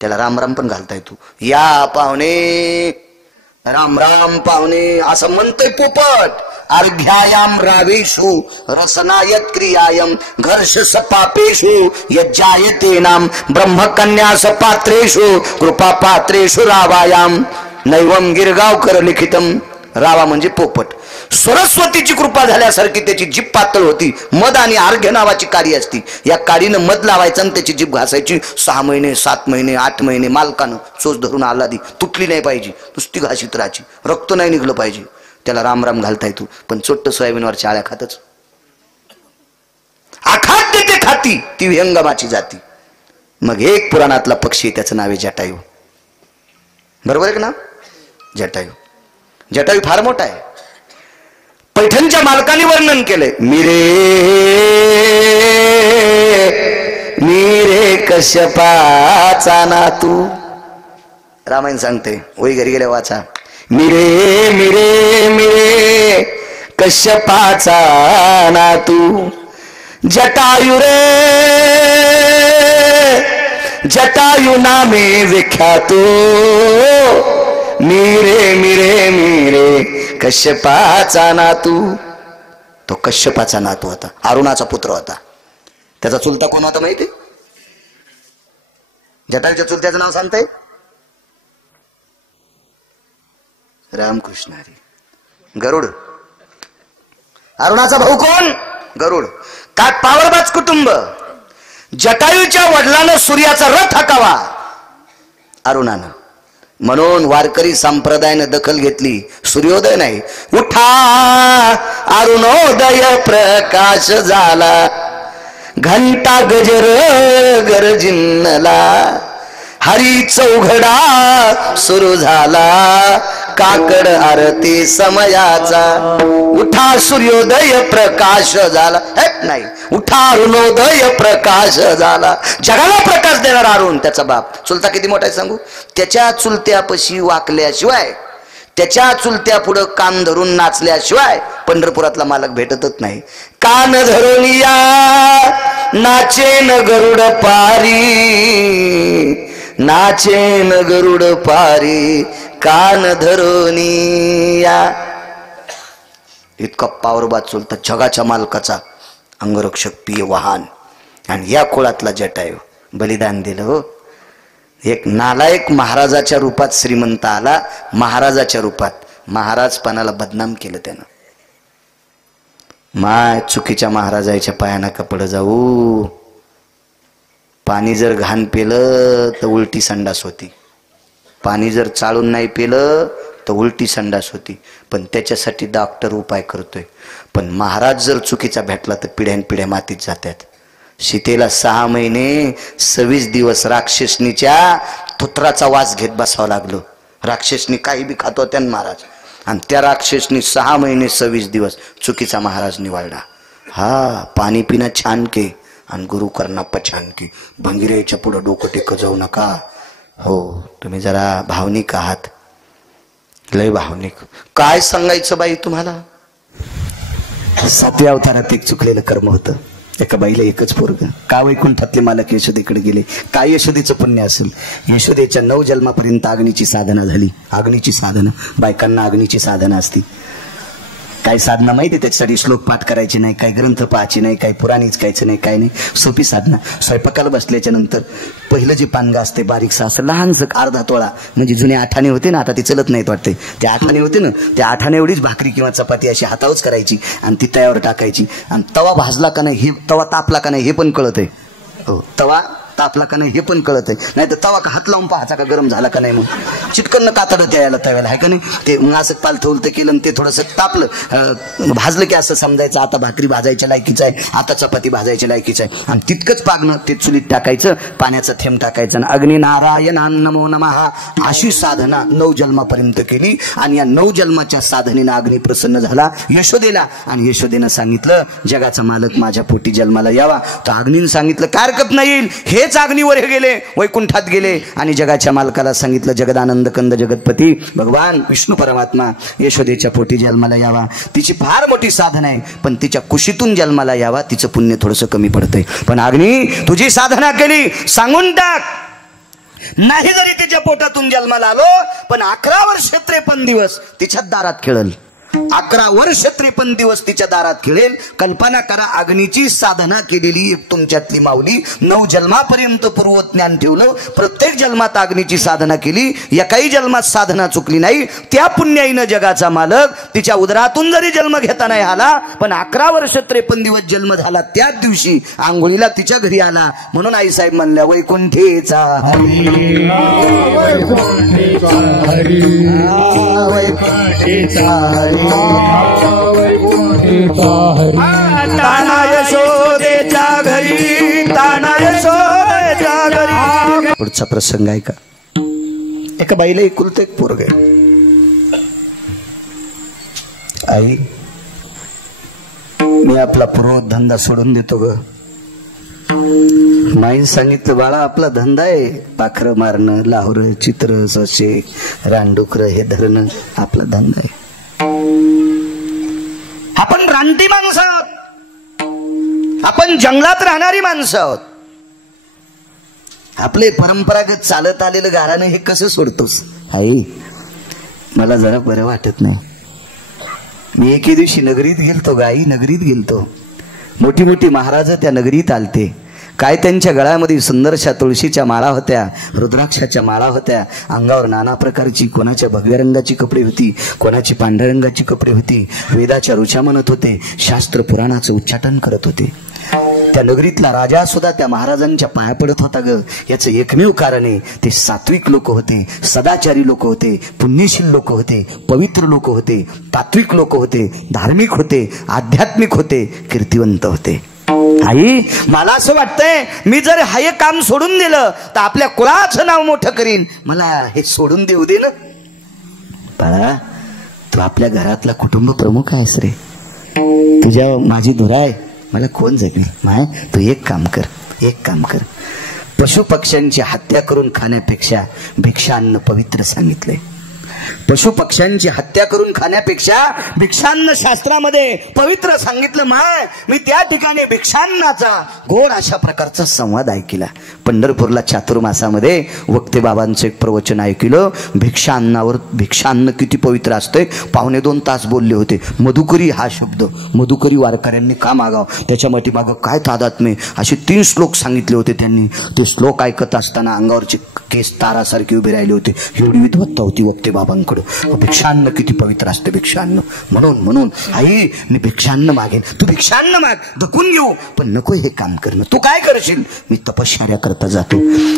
त्याला राम राम पण घालता येतो. या पाहुणे, राम राम पाहुणे असं म्हणतोय पोपट. अर्घ्यायाम रावेषु रसनायत क्रियायम घर्ष सपापेषु यज्जायते नाम ब्रह्मकन्यास पात्रेषु कृपा पात्रेषु रावायाम नैवम गिरगावकर लिखितम. रावा म्हणजे पोपट. सरस्वतीची कृपा झाल्यासारखी त्याची जीभ पातळ होती. मध आणि अर्घ्य नावाची काडी असती. या काडीनं मध लावायचं आणि त्याची जीभ घासायची. 6 महिने 7 महिने 8 महिने मालकानं चोच धरून आलादी. तुटली नाही पाहिजे, नुसती घाशीत राहायची. रक्त नाही निघलं पाहिजे. त्याला राम राम घालता येतो. पण चोट्ट सोयाबीनवर चाळ्या खातच. अखाद्य ते खाती, ती विहंगमाची जाती. मग एक पुराणातला पक्षी आहे, त्याचं नाव आहे जटायू. बरोबर आहे का ना? जटायू. जटायू फार मोठा आहे. पैठणच्या मालकाने वर्णन केलंय. मिरे कश्यपाचा नातू. रामायण सांगते, ओई घरी गेल्या वाचा. मिरे कश्यपाचा नातू जटायू रे, जटायू नामे विख्यातो. मिरे कश्यपाचा नातू. तो कश्यपाचा नातू होता, अरुणाचा पुत्र होता. त्याचा चुलता कोण होता माहिती? जटायूच्या चुलत्याचं नाव सांगताय? रामकृष्ण हरी. गरुड. अरुणाचा भाऊ कोण? गरुड. काय पावरबाज कुटुंब. जटायूच्या वडिलांना सूर्याचा रथ हाकावा अरुणानं. म्हणून वारकरी संप्रदायानं दखल घेतली. सूर्योदय नाही, उठा अरुणोदय प्रकाश झाला, घंटा गजर गरजिनला, हरी चौघडा सुरू झाला, काकड आरती समयाचा. उठा सूर्योदय प्रकाश झाला. नाही, उठा अरुणोदय प्रकाश झाला. जगाला प्रकाश देणारा अरुण, त्याचा बाप. चुलता किती मोठा आहे सांगू? त्याच्या चुलत्यापाशी वाकल्याशिवाय, त्याच्या चुलत्या पुढं कान धरून नाचल्याशिवाय पंढरपुरातला मालक भेटतच नाही. कान धरून या नाचेन गरुड पारी, नाचेन गरुड पारी, कान धरून या. इतका पावरबाद चुलता, जगाच्या मालकाचा अंगरक्षक, पिय वाहन. आणि या कुळातला जटायू बलिदान दिलं. हो, एक नालायक महाराजाच्या रूपात श्रीमंत आला. महाराजाच्या रूपात महाराजपणाला बदनाम केलं त्यानं. माय चुकीच्या महाराजाच्या पायाना कपड जाऊ. पाणी जर घाण पेलं तर उलटी संडास होती. पाणी जर चाळून नाही पेलं तर उलटी संडास होती. पण त्याच्यासाठी डॉक्टर उपाय करतोय. पण महाराज जर चुकीचा भेटला तर पिढ्यानपिढ्या मातीत जातात. सीतेला 6 महिने 26 दिवस राक्षसनीच्या थुत्राचा वास घेत बसावं लागलं. राक्षसनी काही बी खात होत्या महाराज. आणि त्या राक्षसनी 6 महिने 26 दिवस चुकीचा महाराज निवडला. हा पाणी पिणं छान के आणि गुरु करणं पछान के. भंगिऱ्याच्या पुढं डोकं टेक जाऊ नका. हो तुम्ही जरा भावनिक आहात, लय भावनिक. काय सांगायचं बाई तुम्हाला. 7व्या अवतारात एक चुकलेलं कर्म होतं. एका बाईला एकच पोरग. का वैकुंठातले मालक यशोदेकडे गेले. काय यशोदेचं पुण्य असेल. यशोदेच्या 9 जन्मापर्यंत अग्नीची साधना झाली. अग्नीची साधना, बायकांना अग्नीची साधना असती. काही साधना माहिती, त्याच्यासाठी श्लोक पाठ करायचे नाही, काही ग्रंथ पाहायचे नाही, काही पुराणीच कायचं नाही, काही नाही. सोपी साधना. स्वयंपाकाला बसल्याच्या नंतर पहिलं जे पानगा असते बारीकसा असं लहानसं अर्धा तोळा, म्हणजे जुने आठाणे होते ना, आता ते चलत नाहीत वाटते, ते आठाणे होते ना, त्या आठाणे एवढीच भाकरी किंवा चपाती अशी हातावच करायची आणि ती तव्यावर टाकायची. आणि तवा भाजला का नाही हे, तवा तापला का नाही हे पण कळत आहे. हो तवा तापला का नाही हे पण कळत आहे. नाही तर तवा का हात लावून पाहायचा का गरम झाला का नाही, मग चिटकन कातडं द्यायला तव्याला आहे का नाही. ते मग असं पालथं उलतं केलं ते थोडंसं तापलं भाजलं की असं समजायचं आता भाकरी भाजायच्या लायकीचं आहे, आता चपाती भाजायच्या लायकीचं आहे. आणि तितकंच पागणं ते चुलीत टाकायचं, पाण्याचा थेंब टाकायचं आणि अग्नी नारायण नमो नमः अशी साधना 9 जन्मापर्यंत केली. आणि या 9 जन्माच्या साधनेनं अग्नी प्रसन्न झाला यशोदेला. आणि यशोदेनं सांगितलं जगाचा मालक माझ्या पोटी जन्माला यावा. तर अग्नीनं सांगितलं काय हरकत नाही येईल. हेच अग्नीवर हे गेले, वैकुंठात गेले आणि जगाच्या मालकाला सांगितलं जगदानंद कंद जगतपती भगवान विष्णू परमात्मा यशोदेच्या पोटी जन्माला यावा. तिची फार मोठी साधना आहे, पण तिच्या कुशीतून जन्माला यावा, तिचं पुण्य थोडंसं कमी पडतंय. पण अग्नी तुझी साधना केली, सांगून टाक. नाही जरी तिच्या पोटातून जन्माला आलो, पण 11 वर्ष 53 दिवस तिच्या दारात खेळल. 11 वर्ष 53 दिवस तिच्या दारात खेळेल. कल्पना करा, अग्नीची साधना केलेली एक तुमच्यातली माऊली 9 जन्मापर्यंत पूर्वज्ञान ठेवलं, प्रत्येक जन्मात अग्नीची साधना केली, एकाही जन्मात साधना चुकली नाही. त्या पुण्याईनं जगाचा मालक तिच्या उदरातून जरी जन्म घेता नाही आला, पण 11 वर्ष 53 दिवस जन्म झाला. त्याच दिवशी आंघोळीला तिच्या घरी आला. म्हणून आईसाहेब म्हणल्या वैकुंठेचा हरी ताना यशोदेच्या घरी, ताना यशोदेच्या घरी. पुढचा प्रसंग आहे का. एका बाईला एकुलतं एक पोरग आहे. आई मी आपला पूर्व धंदा सोडून देतो ग. माईन सांगितलं बाळा आपला धंदा आहे पाखरं मारणं, लाहोर, चित्र, ससे, रानडुकर हे धरणं आपला धंदा आहे. आपण रानटी माणसं आहोत, आपण जंगलात राहणारी माणसं आहोत. आपले परंपरागत चालत आलेलं गारानं हे कसं सोडतोस. आई मला जरा बरं वाटत नाही. मी एके दिवशी नगरीत गेलतो, गाई नगरीत गेलतो. मोठी मोठी महाराज त्या नगरीत आलते. काय त्यांच्या गळ्यामध्ये सुंदरशा तुळशीच्या माळा होत्या, रुद्राक्षाच्या माळा होत्या. अंगावर नाना प्रकारची, कोणाच्या भगव्या रंगाची कपडे होती, कोणाची पांढऱ्या रंगाची कपडे होती. वेदाच्या ऋचा म्हणत होते, शास्त्र पुराणाचं उच्चाटन करत होते. त्या नगरीतला राजा सुद्धा त्या महाराजांच्या पाया पडत होता ग. याचं एकमेव कारण आहे ते सात्विक लोक होते, सदाचारी लोक होते, पुण्यशील लोक होते, पवित्र लोक होते, तात्विक लोक होते, धार्मिक होते, आध्यात्मिक होते, कीर्तिवंत होते. आई मला असं वाटतंय मी जर हे काम सोडून दिलं तर आपल्या कुळाचं नाव मोठं करीन. मला हे सोडून देऊ दे ना. बाळा तू आपल्या घरातला कुटुंब प्रमुख आहेस रे. तुझ्या माझी धुरा आहे, मला कोण जगेल. माय तू एक काम कर, एक काम कर. पशु पक्ष्यांची हत्या करून खाण्यापेक्षा भिक्षान्न पवित्र सांगितलंय. पशु पक्ष्यांची हत्या करून खाण्यापेक्षा भिक्षान्न शास्त्रामध्ये पवित्र सांगितलं. माय मी त्या ठिकाणी भिक्षान्नाचा गोड अशा प्रकारचा संवाद ऐकला. पंढरपूरला चातुर्मासामध्ये वक्ते बाबांचं एक प्रवचन ऐकलं. भिक्षान्नावर, भिक्षान्न किती पवित्र असते. 2.25 तास बोलले होते. मधुकरी हा शब्द मधुकरी वारकऱ्यांनी का मागाव, त्याच्या मागं काय तादात्म्य, असे 3 श्लोक सांगितले होते त्यांनी. ते श्लोक ऐकत असताना अंगावरचे केस तारासारखे उभे राहिले होते. एवढी विद्वत्ता होती वक्ते बाबांकडे. भिक्षान्न किती पवित्र असते भिक्षान्न. म्हणून आई मी भिक्षान्न मागेन. तू भिक्षान्न माग, धकून घेऊ, पण नको हे काम करणं. तू काय करशील. मी तपश्चर्या करतो. होता जातो.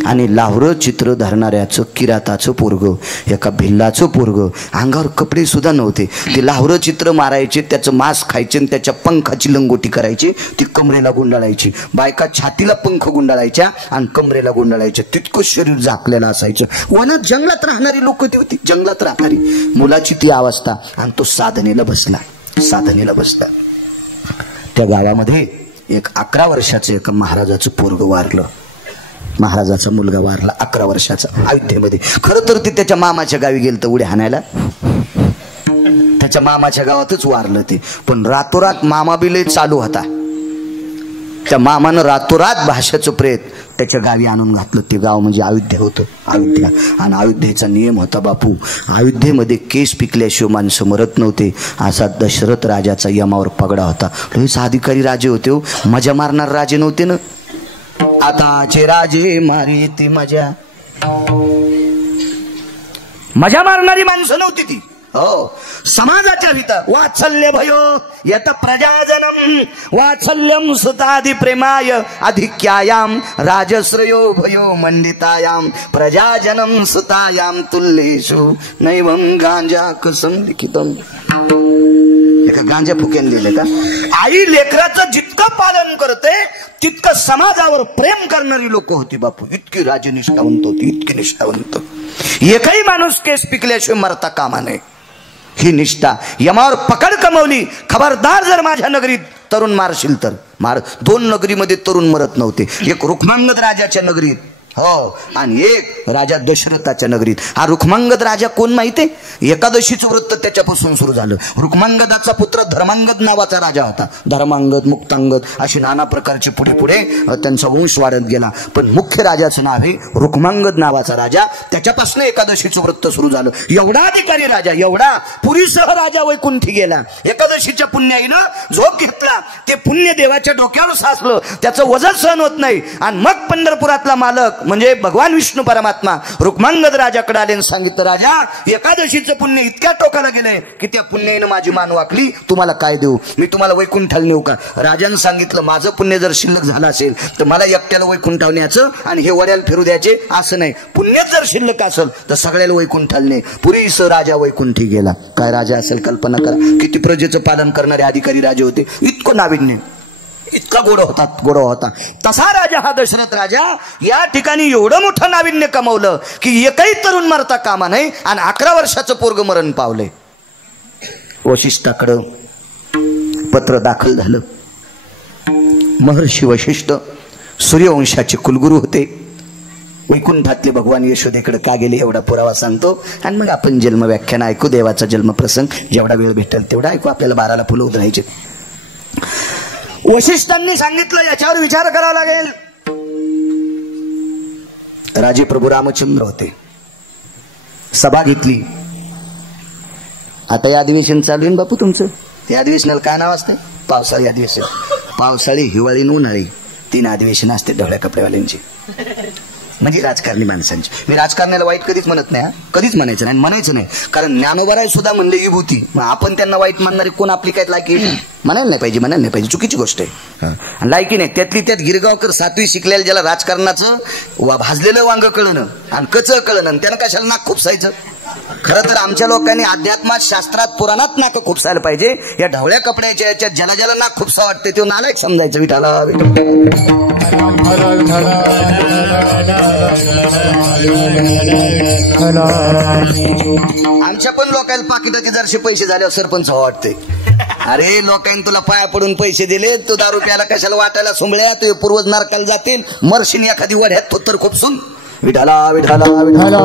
आणि लावरं चित्र धरणाऱ्याचं किराताचं पोरगं, एका भिल्लाचं पोरगं, अंगावर कपडे सुद्धा नव्हते, ते लावरं चित्र मारायचे, त्याचं मांस खायचे आणि त्याच्या पंखाची लंगोटी करायची, ती कमरेला गुंडाळायची. बायका छातीला पंख गुंडाळायच्या आणि कमरेला गुंडाळायच्या, तितकं शरीर झाकलेलं असायचं. वनात जंगलात राहणारी लोक ती होती, जंगलात राहणारी. मुलाची ती अवस्था. आणि तो साधनेला बसला. त्या गावामध्ये एक 11 वर्षाचं एका महाराजाचं पोरगं वारलं. महाराजाचा मुलगा वारला 11 वर्षाचा, अयोध्येमध्ये. खरं तर ते त्याच्या मामाच्या गावी गेलं तर उड्या हाणायला, त्याच्या मामाच्या गावातच वारलं ते. पण रातोरात मामा बिले चालू होता. त्या मामानं रातोरात भाषेचं प्रेत त्याच्या गावी आणून घातलं. ते गाव म्हणजे अयोध्या होतं, अयोध्या. आणि अयोध्येचा नियम होता बापू, अयोध्येमध्ये केस पिकल्याशिवाय माणसं मरत नव्हते. असा दशरथ राजाचा यमावर पगडा होता. लयच अधिकारी राजे होते हो, मजा मारणार राजे नव्हते ना. आताचे राजे मारे ते मजा मारणारी माणसं नव्हती ती. हो, समाजाच्या हित वात्सल्य भयो यत प्रजाजनम वात्सल्यम सुतादि प्रेमाय अधिक्यायाम राजश्रयो भयो मंडितायाम प्रजाजनम सुतायाम तुल्येषु नैवं गांजा कसं लिखितम. एका गांजा फुक्यान लिहिलं का? आई लेकराचं जितकं पालन करते तितकं समाजावर प्रेम करणारी लोक होती बापू. इतकी राजनिष्ठावंत होती, इतकी निष्ठावंत. एकही माणूस केस पिकल्याशिवाय मरता कामा नये, ही निष्ठा. यमावर पकड कमवली. खबरदार जर माझ्या नगरीत तरुण मारशील तर मार. 2 नगरीमध्ये तरुण मरत नव्हते, एक रुक्मांगद राजाच्या नगरीत, हो, आणि एक राजा दशरथाच्या नगरीत. हा रुक्मांगद राजा कोण माहितीये? एकादशीचं वृत्त त्याच्यापासून सुरू झालं. रुक्मांगदाचा पुत्र धर्मांगद नावाचा राजा होता. धर्मांगद, मुक्तांगद अशी नाना प्रकारचे पुढे पुढे त्यांचा वंश वाढत गेला. पण मुख्य राजाचं नाव आहे रुक्मांगद नावाचा राजा. त्याच्यापासून एकादशीचं वृत्त सुरू झालं. एवढा अधिकारी राजा, एवढा, पुरीसह राजा वैकुंठी गेला. एकादशीच्या पुण्याईनं झोप घेतला, ते पुण्य देवाच्या डोक्यावर साचलं, त्याचं वजन सहन होत नाही. आणि मग पंढरपुरातला मालक म्हणजे भगवान विष्णू परमात्मा रुक्मांगद राजाकडे आले आणि सांगितलं, राजा, एकादशीचं पुण्य इतक्या टोकाला गेलंय की त्या पुण्याईनं माझी मान वाकली, तुम्हाला काय देऊ? मी तुम्हाला वैकुंठाला नेऊ का? राजानं सांगितलं, माझं पुण्य जर शिल्लक झालं असेल तर मला एकट्याला वैकुंठाला न्यायचं आणि हे वड्याला फिरू द्यायचे असं नाही. पुण्य जर शिल्लक असेल तर सगळ्याला वैकुंठाला ने. पुरीस राजा वैकुंठी गेला. काय राजा असेल, कल्पना करा. किती प्रजेचं पालन करणारे अधिकारी राजे होते. इतकं नाविन्य, इतका गोड होता. तसा राजा हा दशरथ राजा या ठिकाणी एवढं मोठं नाविन्य कमवलं की एकही तरुण मरता कामा नाही. आणि 11 वर्षाचं पोरग मरण पावले. वशिष्ठाकडं पत्र दाखल झालं. महर्षी वशिष्ठ सूर्यवंशाचे कुलगुरू होते. वैकुंठातले भगवान यशोदेकडे का गेले एवढा पुरावा सांगतो. आणि मग आपण जन्म व्याख्यान ऐकू. देवाचा जन्मप्रसंग जेवढा वेळ भेटेल तेवढा ऐकू. आपल्याला 12ला फुलं उधळायचे. वशिष्ठांनी सांगितलं, याच्यावर विचार करावा लागेल. राजे प्रभू रामचंद्र होते. सभा घेतली. आता हे अधिवेशन चालू आहे बापू तुमचं. ते अधिवेशनाला काय नाव असते? पावसाळी अधिवेशन. पावसाळी, हिवाळी, उन्हाळी 3 अधिवेशन असते ढवळ्या कपड्यावाल्यांची, म्हणजे राजकारणी माणसांची. मी राजकारणाला वाईट कधीच म्हणत नाही, कधीच म्हणायचं नाही, म्हणायचं नाही. कारण ज्ञानोबराय सुद्धा म्हणले विभूती. मग आपण त्यांना वाईट मानणारे कोण? आपली काय लायकी? म्हणायला नाही पाहिजे, चुकीची गोष्ट आहे. लायकी नाही. त्यातली त्यात गिरगावकर 7वी शिकलेला, ज्याला राजकारणाचं भाजलेलं वांग कळणं आणि कच कळणं, त्यानं कशाला नाक खुपसायचं? खरं तर आमच्या लोकांनी अध्यात्मात, शास्त्रात, पुराणात नाक खुपसायला पाहिजे. या ढवळ्या कपड्याच्या याच्यात ज्याला नाक खुपसा वाटते तो नालायक समजायचं. विठाला आमच्या पण लोकांना पाकिटाचे जरसे पैसे झाल्यावर सरपंच वाटते. अरे लोकांनी तुला पाया पडून पैसे दिले, तू दारू प्यायला कशाला वाटायला सोंबळ्या? तुझे पूर्वज नरकाला जातील. मरशीन एखादी वड्यात थोत्तर खुपसून. विठाला विठाला विठाला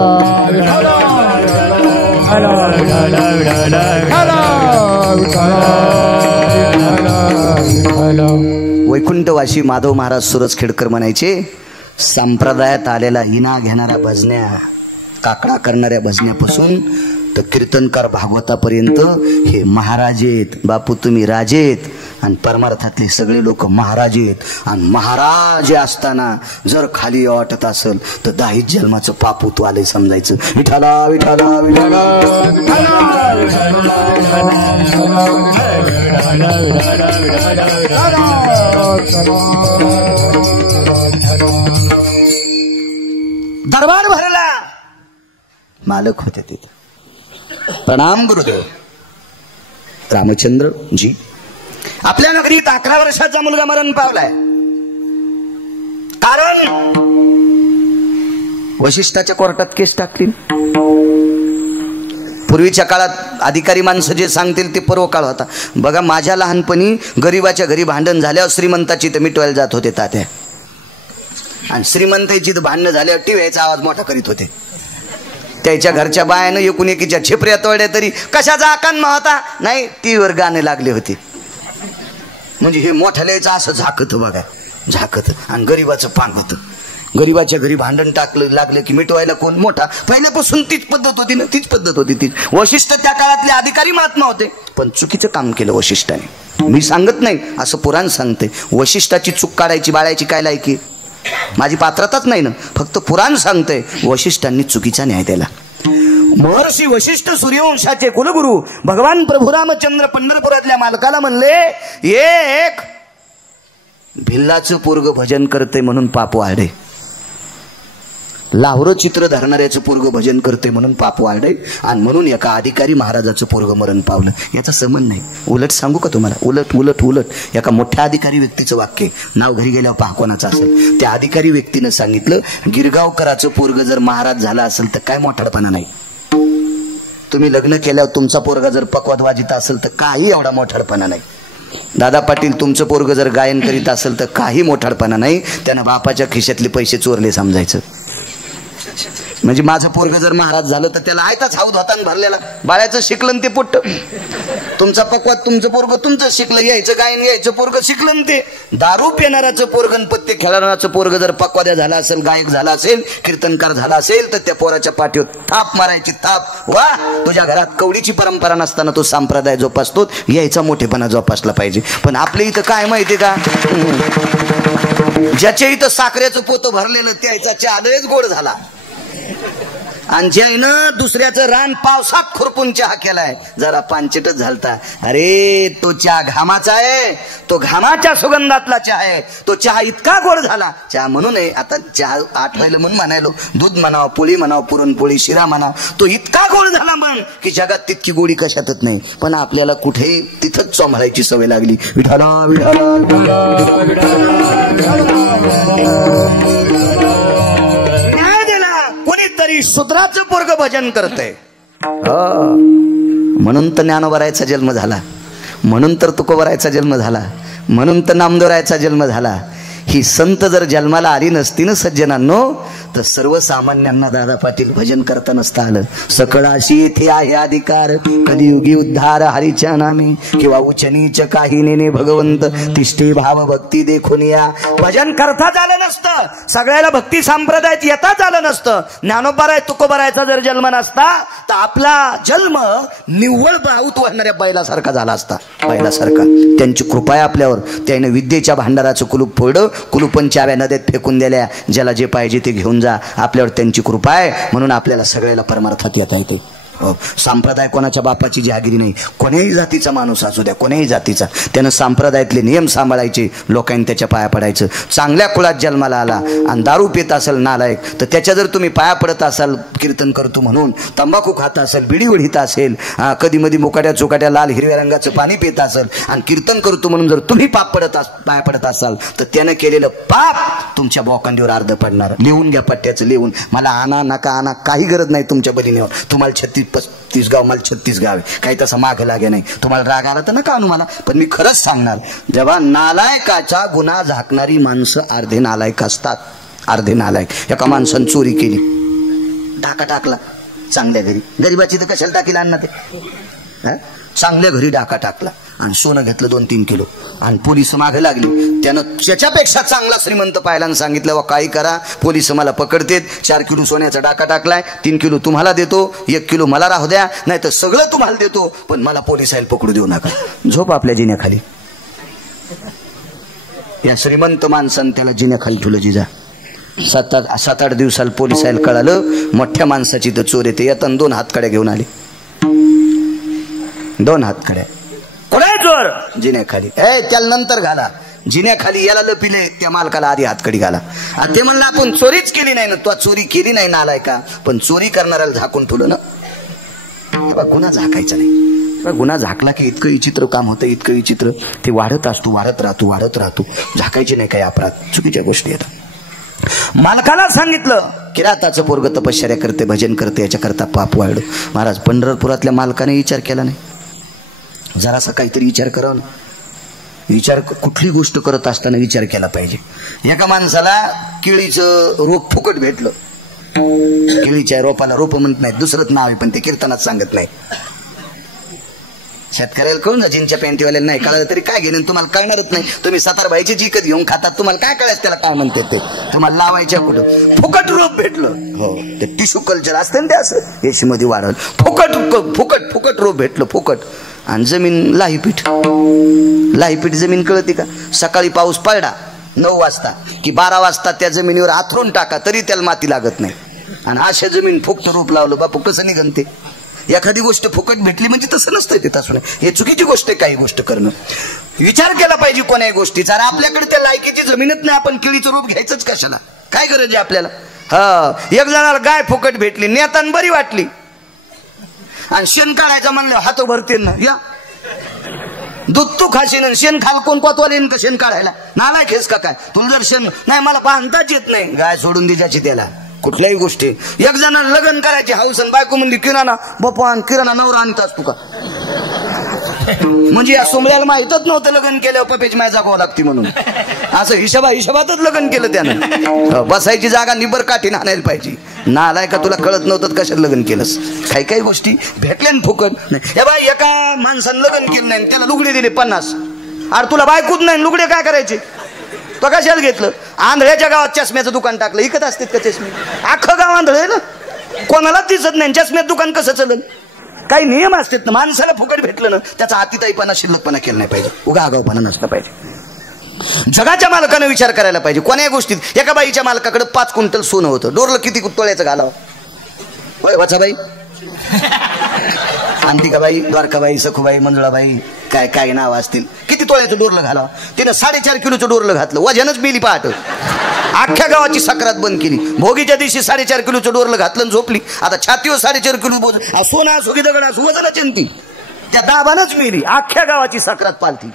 वैकुंठवासी माधव महाराज सुरजखेडकर म्हणायचे, संप्रदायात आलेला हिना घेणाऱ्या भजन्या, काकडा करणाऱ्या भजन्यापासून तर कीर्तनकार भागवतापर्यंत हे महाराजेत. बापू तुम्ही राजेत आणि परमार्थातले सगळे लोक महाराजेत. आणि महाराजे असताना जर खाली वाटत असेल तर 10 जन्माचं पापूत वाले समजायचं. विठाला विठाला विठाला दरबार भरला. मालक होते तिथे. प्रणाम गुरुदेव. रामचंद्र जी, आपल्या नगरीत 11 वर्षाचा मुलगा मरण पावलाय. कारण वशिष्ठाच्या कोर्टात केस टाकली. पूर्वीच्या काळात अधिकारी माणसं जे सांगतील ते पूर्व काळ होता. बघा, माझ्या लहानपणी गरीबाच्या घरी भांडण झाल्यावर श्रीमंताची तर मिटवायला जात होते तात्या, आणि श्रीमंताची तर भांडणं झाल्यावर टीव्हीचा आवाज मोठा करीत होते. त्याच्या घरच्या बायानं एकूण एकीच्या छेपऱ्या तोडल्या तरी कशाचा अकान्मा होता नाही, टीव्हीवर गाणे लागले होते. म्हणजे हे मोठ्या लयचं असं झाकत बघा, झाकत. आणि गरीबाचं पान होतं. गरीबाच्या घरी भांडण टाकलं लागलं की मिटवायला कोण मोठा. पहिल्यापासून तीच पद्धत होती ना, तीच पद्धत होती तीच. वशिष्ठ त्या काळातले अधिकारी महात्मा होते, पण चुकीचं काम केलं वशिष्ठाने. मी सांगत नाही, असं पुराण सांगते. वशिष्ठाची चूक काढायची बाळायची काय लायकी, माझी पात्रताच नाही ना, फक्त पुराण सांगते वशिष्ठांनी चुकीचा न्याय दिला. महर्षी वशिष्ठ सूर्यवंशाचे कुलगुरू भगवान प्रभू रामचंद्र पंढरपुरातल्या मालकाला म्हणले, एक भिल्लाचं पोरग भजन करते म्हणून पाप वाढे, लाहोर चित्र धरणाऱ्याचं पोरग भजन करते म्हणून पाप वाढे, आणि म्हणून एका अधिकारी महाराजाचं पोरग मरण पावलं. याचा संबंध नाही. उलट सांगू का तुम्हाला, उलट उलट उलट एका मोठ्या अधिकारी व्यक्तीचं वाक्य, नाव घरी गेल्यावर पहा कोणाचं असेल. त्या अधिकारी व्यक्तीनं सांगितलं, गिरगावकराचं पोरग जर महाराज झाला असेल तर काय मोठाडपणा नाही. तुम्ही लग्न केल्यावर तुमचा पोरगा जर पक्वाद वाजित असेल तर काही एवढा मोठाडपणा नाही. दादा पाटील तुमचं पोरग जर गायन करीत असेल तर काही मोठाडपणा नाही. त्यानं बापाच्या खिशातले पैसे चोरले समजायचं. म्हणजे माझं पोरग जर महाराज झालं तर त्याला आयताच हाऊद होता भरलेला, बाळ्याचं शिकलं ते पुट्ट. तुमचा पक्वात तुमचं पोरग तुमचं शिकलं, यायचं गायन यायचं पोरग शिकलं ते. दारू पिणाराचं पोरगन पत्ते खेळणाराचं पोरग जर पक्वाद्या झाला असेल, गायक झाला असेल, कीर्तनकार झाला असेल तर त्या पोराच्या पाठीवर थाप मारायची, थाप. वा, तुझ्या घरात कवडीची परंपरा नसताना तो संप्रदाय जोपासतो, यायचा मोठेपणा जोपासला पाहिजे. पण आपल्या इथं काय माहितीये का, ज्याच्या इथं साखरेचं पोतं भरलेलं त्याचा चहा लयच गोड झाला, आणि ज्यानं दुसऱ्याचं रान पावसात खुरपून चहा केलाय जरा पांचटच झालता. अरे तो चहा घामाचा आहे, तो घामाच्या सुगंधातला चहा आहे. तो चहा इतका गोड झाला. चहा म्हणू नये, आता चहा आठवायला म्हणून म्हणायलो, दूध म्हणावं, पोळी म्हणावं, पुरणपोळी, शिरा म्हणावं, तो इतका गोड झाला म्हण की जगात तितकी गोडी कशातच नाही. पण आपल्याला कुठे तिथंच चोंबळायची सवय लागली. विठाला कोणीतरी शूद्राचं पोरग भजन करतंय, म्हणून तर ज्ञानोबरायचा जन्म झाला, म्हणून तर तुकोबरायचा जन्म झाला, म्हणून तर नामदोरायचा जन्म झाला. ही संत जर जन्माला आली नसती ना सज्जनांनो, तर सर्वसामान्यांना दादा पाटील भजन करता नसता आलं. सकळाशी येथे आहे अधिकार, कलियुगी उद्धार हरीच्या नामे, किंवा उच्च नीच काही नेने भगवंत, तिष्ठे भाव भक्ती देखून या. भजन करताच आलं नसतं, सगळ्याला भक्ती संप्रदायात येताच आलं नसतं. ज्ञानोबराय तुकोबरायचा जर जन्म नसता तर आपला जन्म निव्वळ बाऊत वाहणाऱ्या बैलासारखा झाला असता, बैलासारखा. त्यांची कृपा आहे आपल्यावर. त्याने विद्येच्या भांडाराचं कुलूप फोडलं, कुलूपन चाव्या नद्यात फेकून दिल्या. ज्याला जे पाहिजे ते घेऊन जा, आपल्यावर त्यांची कृपा आहे. म्हणून आपल्याला सगळ्याला परमार्थात येता येते. संप्रदाय कोणाच्या बापाची जहागिरी नाही. कोण्याही जातीचा माणूस असू द्या, कोण्याही जातीचा, त्यानं संप्रदायातले नियम सांभाळायचे, लोकांनी त्याच्या पाया पडायचं. चांगल्या कुळात जन्माला आला आणि दारू पित असेल नालायक, तर त्याच्या जर तुम्ही पाया पडत असाल कीर्तन करतो म्हणून, तंबाखू खात असेल, बिडी उडीत असेल, कधी मधी मुकाट्या चुकाट्या लाल हिरव्या रंगाचं पाणी पित असेल आणि कीर्तन करतो म्हणून जर तुम्ही पाया पडत असाल तर त्यानं केलेलं पाप तुमच्या बोकांडीवर अर्ध पडणार. लिहून घ्या पट्ट्याचं, लिहून. मला आणा नका आणा काही गरज नाही तुमच्या बलीनेवर. तुम्हाला 36 गाव, मला 36 गाव आहे, काही तसं माग लागे नाही. तुम्हाला राग आला तर नका आणू मला, पण मी खरंच सांगणार, जेव्हा नालायकाचा गुन्हा झाकणारी माणसं अर्धे नालायक असतात, अर्धे नालायक. एका माणसानं चोरी केली, डाका टाकला चांगल्या घरी, गरीबाची तर कशाला टाकीला अन्न ते, चांगल्या घरी डाका टाकला आणि सोनं घेतलं 2-3 किलो, आणि पोलिस मागे लागली. त्यानं त्याच्यापेक्षा चांगला श्रीमंत पाहिला आणि सांगितलं, वा काही करा, पोलिस मला पकडतेत, 4 किलो सोन्याचा डाका टाकलाय, 3 किलो तुम्हाला देतो, 1 किलो मला राहू द्या, नाही तर सगळं तुम्हाला देतो, पण मला पोलिसाला पकडू देऊ नका. झोप आपल्या जिन्याखाली. या श्रीमंत माणसानं त्याला जिन्याखाली ठेवलं. जिजा 7-8 दिवसाला पोलिसाला कळालं मोठ्या माणसाची तर चोर येते. येताना 2 हातकड्या घेऊन आले, 2 हातकड्या. कोणा चोर? जिन्याखाली. त्याला नंतर घाला. जिन्याखाली याला लपिले, त्या मालकाला आधी हातकडी घाला. आणि ते म्हणलं आपण चोरीच केली नाही ना. तो चोरी केली नाही नालाय का, पण चोरी करणाऱ्याला झाकून ठेवलं ना. गुन्हा झाकायचा नाही. गुन्हा झाकला की इतकं विचित्र काम होतं, इतकं विचित्र. ते वाढत राहतो. झाकायचे नाही काही अपराध, चुकीच्या गोष्टी येतात. मालकाला सांगितलं किराताचं पोरग तपश्चर्या करते, भजन करते, याच्याकरता पाप वाढ. महाराज पंढरपुरातल्या मालकाने विचार केला नाही. जरासा काहीतरी विचार करावा ना. विचार कुठली गोष्ट करत असताना विचार केला पाहिजे. एका माणसाला केळीचं रोप फुकट भेटलं. केळीच्या रोपाला रोप म्हणत नाही, दुसरंच नाव आहे, पण ते कीर्तनात सांगत नाही. शेतकऱ्याला कळून जा, जिनच्या पॅन्टीवाल्याला नाही कळलं तरी काय घेणं, तुम्हाला कळणारच नाही. तुम्ही सातारबाईची जिकत घेऊन खातात, तुम्हाला काय कळायचं त्याला काय म्हणते ते. तुम्हाला लावायच्या कुठं. फुकट रोप भेटलं. हो, ते टिश्यू कल्चर असतं ना, ते असं येशीमध्ये वाढवलं. फुकट रोप भेटलं, फुकट. आणि जमीन लाहीपीठ जमीन कळते का. सकाळी पाऊस पडला 9 वाजता की 12 वाजता त्या जमिनीवर आथरून टाका तरी त्याला माती लागत नाही. आणि अशा जमीन फुकट रोप लावलं बापू कसं निघन ते. एखादी गोष्ट फुकट भेटली म्हणजे तसं नसतं ते. तसं नाही, हे चुकीची गोष्ट आहे. काही गोष्ट करणं विचार केला पाहिजे कोणाही गोष्टीचा. आणि आपल्याकडे त्या लायकीची जमीनच नाही, आपण केळीचं रोप घ्यायचंच कशाला, काय गरज आहे आपल्याला. एक जणाला गाय फुकट भेटली, नेताना बरी वाटली. आणि शेण काढायचं म्हणलं हात भरते ना, या दूध तू खाशीन, शेण खाल कोण कोतवालीन का शेण काढायला. नालाय खेस का काय, तुला जर शेण नाही मला पाहताच येत नाही, गाय सोडून द्यायची त्याला. कुठल्याही गोष्टी. एक जणांना लग्न करायची हाऊस आणि बायको म्हणली किराणा बापा किराणा नवरा आणतास तू का. म्हणजे या सोमळ्याला माहितच नव्हतं लग्न केल्यावर पप्याची माय जागावं लागते म्हणून. असं हिशोबातच लग्न केलं त्यानं. बसायची जागा निबर काठीने आणायला पाहिजे. नालाय का, तुला कळत नव्हतं कशाला लग्न केलंस. काही गोष्टी भेटल्या ना फुकट. हे बाई एका माणसानं लग्न केलं नाही, त्याला लुगडे दिले 50. अरे तुला बायकोच नाही, लुगडे काय करायचे. तो कशाला घेतलं. आंधळ्याच्या गावात चष्म्याचं दुकान टाकलं. इकत असतात का चष्मे. अख्खं गाव आंधळ आहे ना, कोणालाच दिसत नाही. चष्म्यात दुकान कसं चालेल. काही नियम असतात ना. माणसाला फुकट भेटलं ना, त्याचा अतिताईपणा शिल्लकपणा केला नाही पाहिजे, उगा आगाऊपणा नसला पाहिजे. जगाच्या मालकानं विचार करायला पाहिजे कोण्याही गोष्टीत. एका बाईच्या मालकाकडे 5 क्विंटल सोनं होतं. डोरलं किती तोळ्याचं घालावं. होय वाचाबाई, अंतिकाबाई, द्वारकाबाई, सखुबाई, मंजुळाबाई, काय काय नाव असतील. किती तोळ्याचं डोरलं घालावं. तिनं 4.5 किलोचं डोरलं घातलं. वजनच मिली पहाट. अख्ख्या गावाची सक्रात बंद केली. भोगीच्या दिवशी 4.5 किलोचं डोरलं घातलं, झोपली. आता छातीवर 4.5 किलो बोज. सोना असो की दगड असो, वजनच येते. त्या दाबानच मिली. अख्ख्या गावाची सक्रात पालती.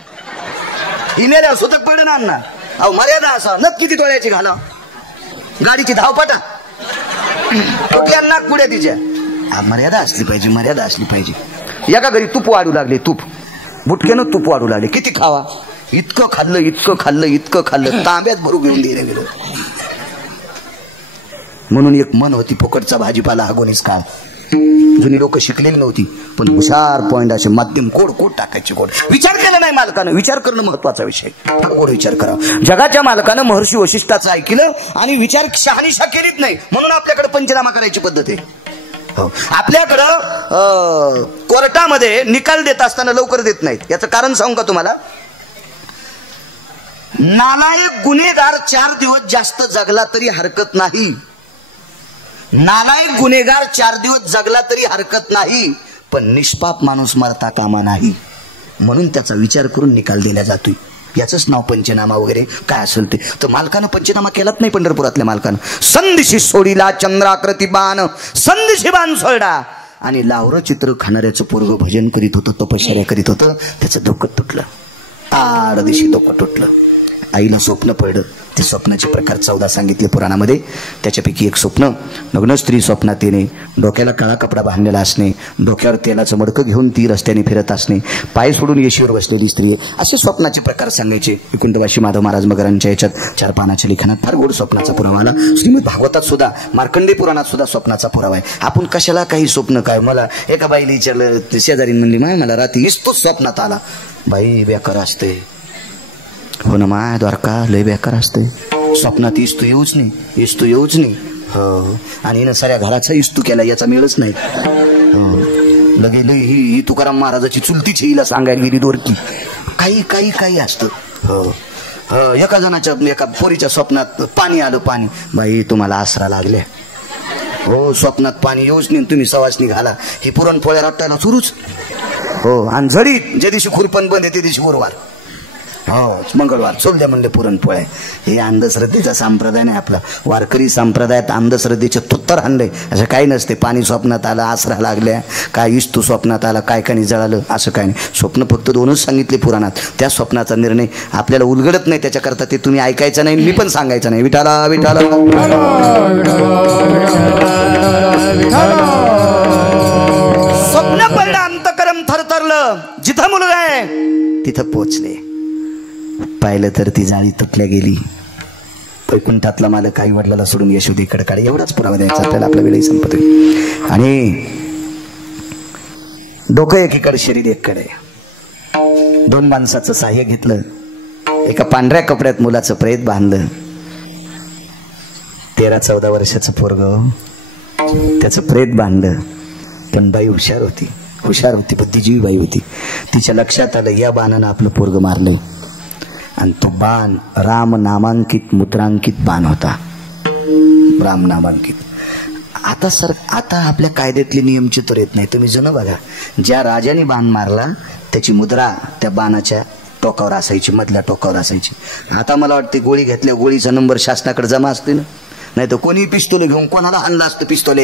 हिनेल्या सुतक पडे ना अण्णा. अहो मर्यादा असा नक किती तोळ्याची घाला. गाडीची धावपटा कुठल्या नाक पुढे तिच्या. मर्यादा असली पाहिजे, मर्यादा असली पाहिजे. एका घरी तूप वाढू लागले. बुटकेनं तूप वाढू लागले. किती खावा. इतकं खाल्लं तांब्यात भरू घेऊन दिले गेलो. म्हणून एक मन होती, फुकटचा भाजीपाला हागोनीस काळ. जुनी लोक शिकलेली नव्हती, पण हुशार पॉइंट असे माध्यम कोड टाकायचे. विचार केला नाही मालकानं. विचार करणं महत्वाचा विषय. गोड विचार करा. जगाच्या मालकानं महर्षी वशिष्ठाचं ऐकलं आणि विचार शहानिशा केलीच नाही. म्हणून आपल्याकडे पंचनामा करायची पद्धत आहे. आपल्याकडं कोर्टामध्ये निकाल देत असताना लवकर देत नाहीत. याचं कारण सांगू का तुम्हाला. नालायक गुन्हेगार 4 दिवस जास्त जगला तरी हरकत नाही. नालायक गुन्हेगार 4 दिवस जगला तरी हरकत नाही, पण निष्पाप माणूस मरता कामा नाही. म्हणून त्याचा विचार करून निकाल दिला जातोय. याचंच नाव पंचनामा वगैरे काय असेल ते. तर मालकानं पंचनामा केलाच नाही. पंढरपुरातल्या मालकानं संदिशी सोडीला चंद्राकृती बाण, संदिशी बाण सोडा. आणि लावरं चित्र खाणाऱ्याचं पोरग भजन करीत होतं, तपश्चर्या करीत होतं. त्याचं डोकं तुटलं. आड दिवशी डोकं तुटलं. आईला स्वप्न पडलं. ते स्वप्नाचे प्रकार 14 सांगितले पुराणामध्ये. त्याच्यापैकी एक स्वप्न, नग्न स्त्री स्वप्नात येणे, डोक्याला काळा कपडा बांधलेला असणे, डोक्यावर तेलाचं मडकं घेऊन ती रस्त्याने फिरत असणे, पाय सोडून येशीवर बसलेली स्त्री, असे स्वप्नाचे प्रकार सांगायचे. विकुंठवासी माधव महाराज मगरांच्या याच्यात 4 पानाच्या लिखाणात फार गोड स्वप्नाचा पुरावा आला. श्रीमद भागवतात सुद्धा, मार्कंडे पुराणात सुद्धा स्वप्नाचा पुरावा आहे. आपण कशाला काही स्वप्न काय. मला एका बाईला विचारलं, शेजारी म्हणली माय मला रात्री इस्तूच स्वप्नात आला. बाई बेकार असते. हो ना माय, द्वारका लय बेकार असते. स्वप्नात इस्तू येऊच नाही. हो. आणि हिनं साऱ्या घराचा इस्तू केला, याचा मेळच नाही. लगे ही तुकाराम महाराजाची चुलतीची हिला सांगायला गेली दोरकी. काही असतं. हो. एका जणाच्या एका पोरीच्या स्वप्नात पाणी आलं. पाणी. बाई तुम्हाला आसरा लागल्या. हो. स्वप्नात पाणी येऊच नाही, तुम्ही सवासनी घाला. ही पुरणपोळ्या रट्टायला सुरूच. हो. आणि झडीत ज्या दिवशी खुरपण बंद आहे त्या दिवशी गुरुवार. हो मंगळवार चोल द्या म्हणले पुरणपोळ्या. हे अंधश्रद्धेचा संप्रदाय नाही आपला. वारकरी संप्रदायात अंधश्रद्धेचे तुत्तर आणले. असं काही नसते. पाणी स्वप्नात आलं, आसरा लागल्या, काय इस्तू स्वप्नात आला, काय काही जळालं, असं काही नाही. स्वप्न फक्त दोनच सांगितले पुराणात. त्या स्वप्नाचा निर्णय आपल्याला उलगडत नाही. त्याच्याकरता ते तुम्ही ऐकायचं नाही, मी पण सांगायचं नाही. विठाला विठाला स्वप्न पडलं, अंतकरम थरथरलं. जिथं मुलगा आहे तिथं पोचले. पाहिलं तर ती जाळी तुटल्या गेली. वैकुंठातला मालक आई वडिलाला सोडून यशोदेकडे काढे. एवढाच पुरावा द्यायचा आपल्याला. आपला वेळही संपत. आणि डोकं एकीकडे, शरीर एकीकडे. 2 माणसाचं साह्य घेतलं. एका पांढऱ्या कपड्यात मुलाचं प्रेत बांधलं. 13-14 वर्षाचं पोरग, त्याचं प्रेत बांधलं. पण बाई हुशार होती, बुद्धिजीवी बाई होती. तिच्या लक्षात आलं या बाणानं आपलं पोरग मारलं. आणि तो बाण राम नामांकित मुद्रांकित बाण होता. राम नामांकित. आता आपल्या कायद्यातले नियम चित्र येत नाही. तुम्ही जुनं बघा. ज्या राजाने बाण मारला त्याची मुद्रा त्या बाणाच्या टोकावर असायची, मधल्या टोकावर असायची. आता मला वाटते गोळी घेतल्या गोळीचा नंबर शासनाकडे जमा असते ना. नाही तर कोणी पिस्तोल घेऊन कोणाला हाणला असतं पिस्तोल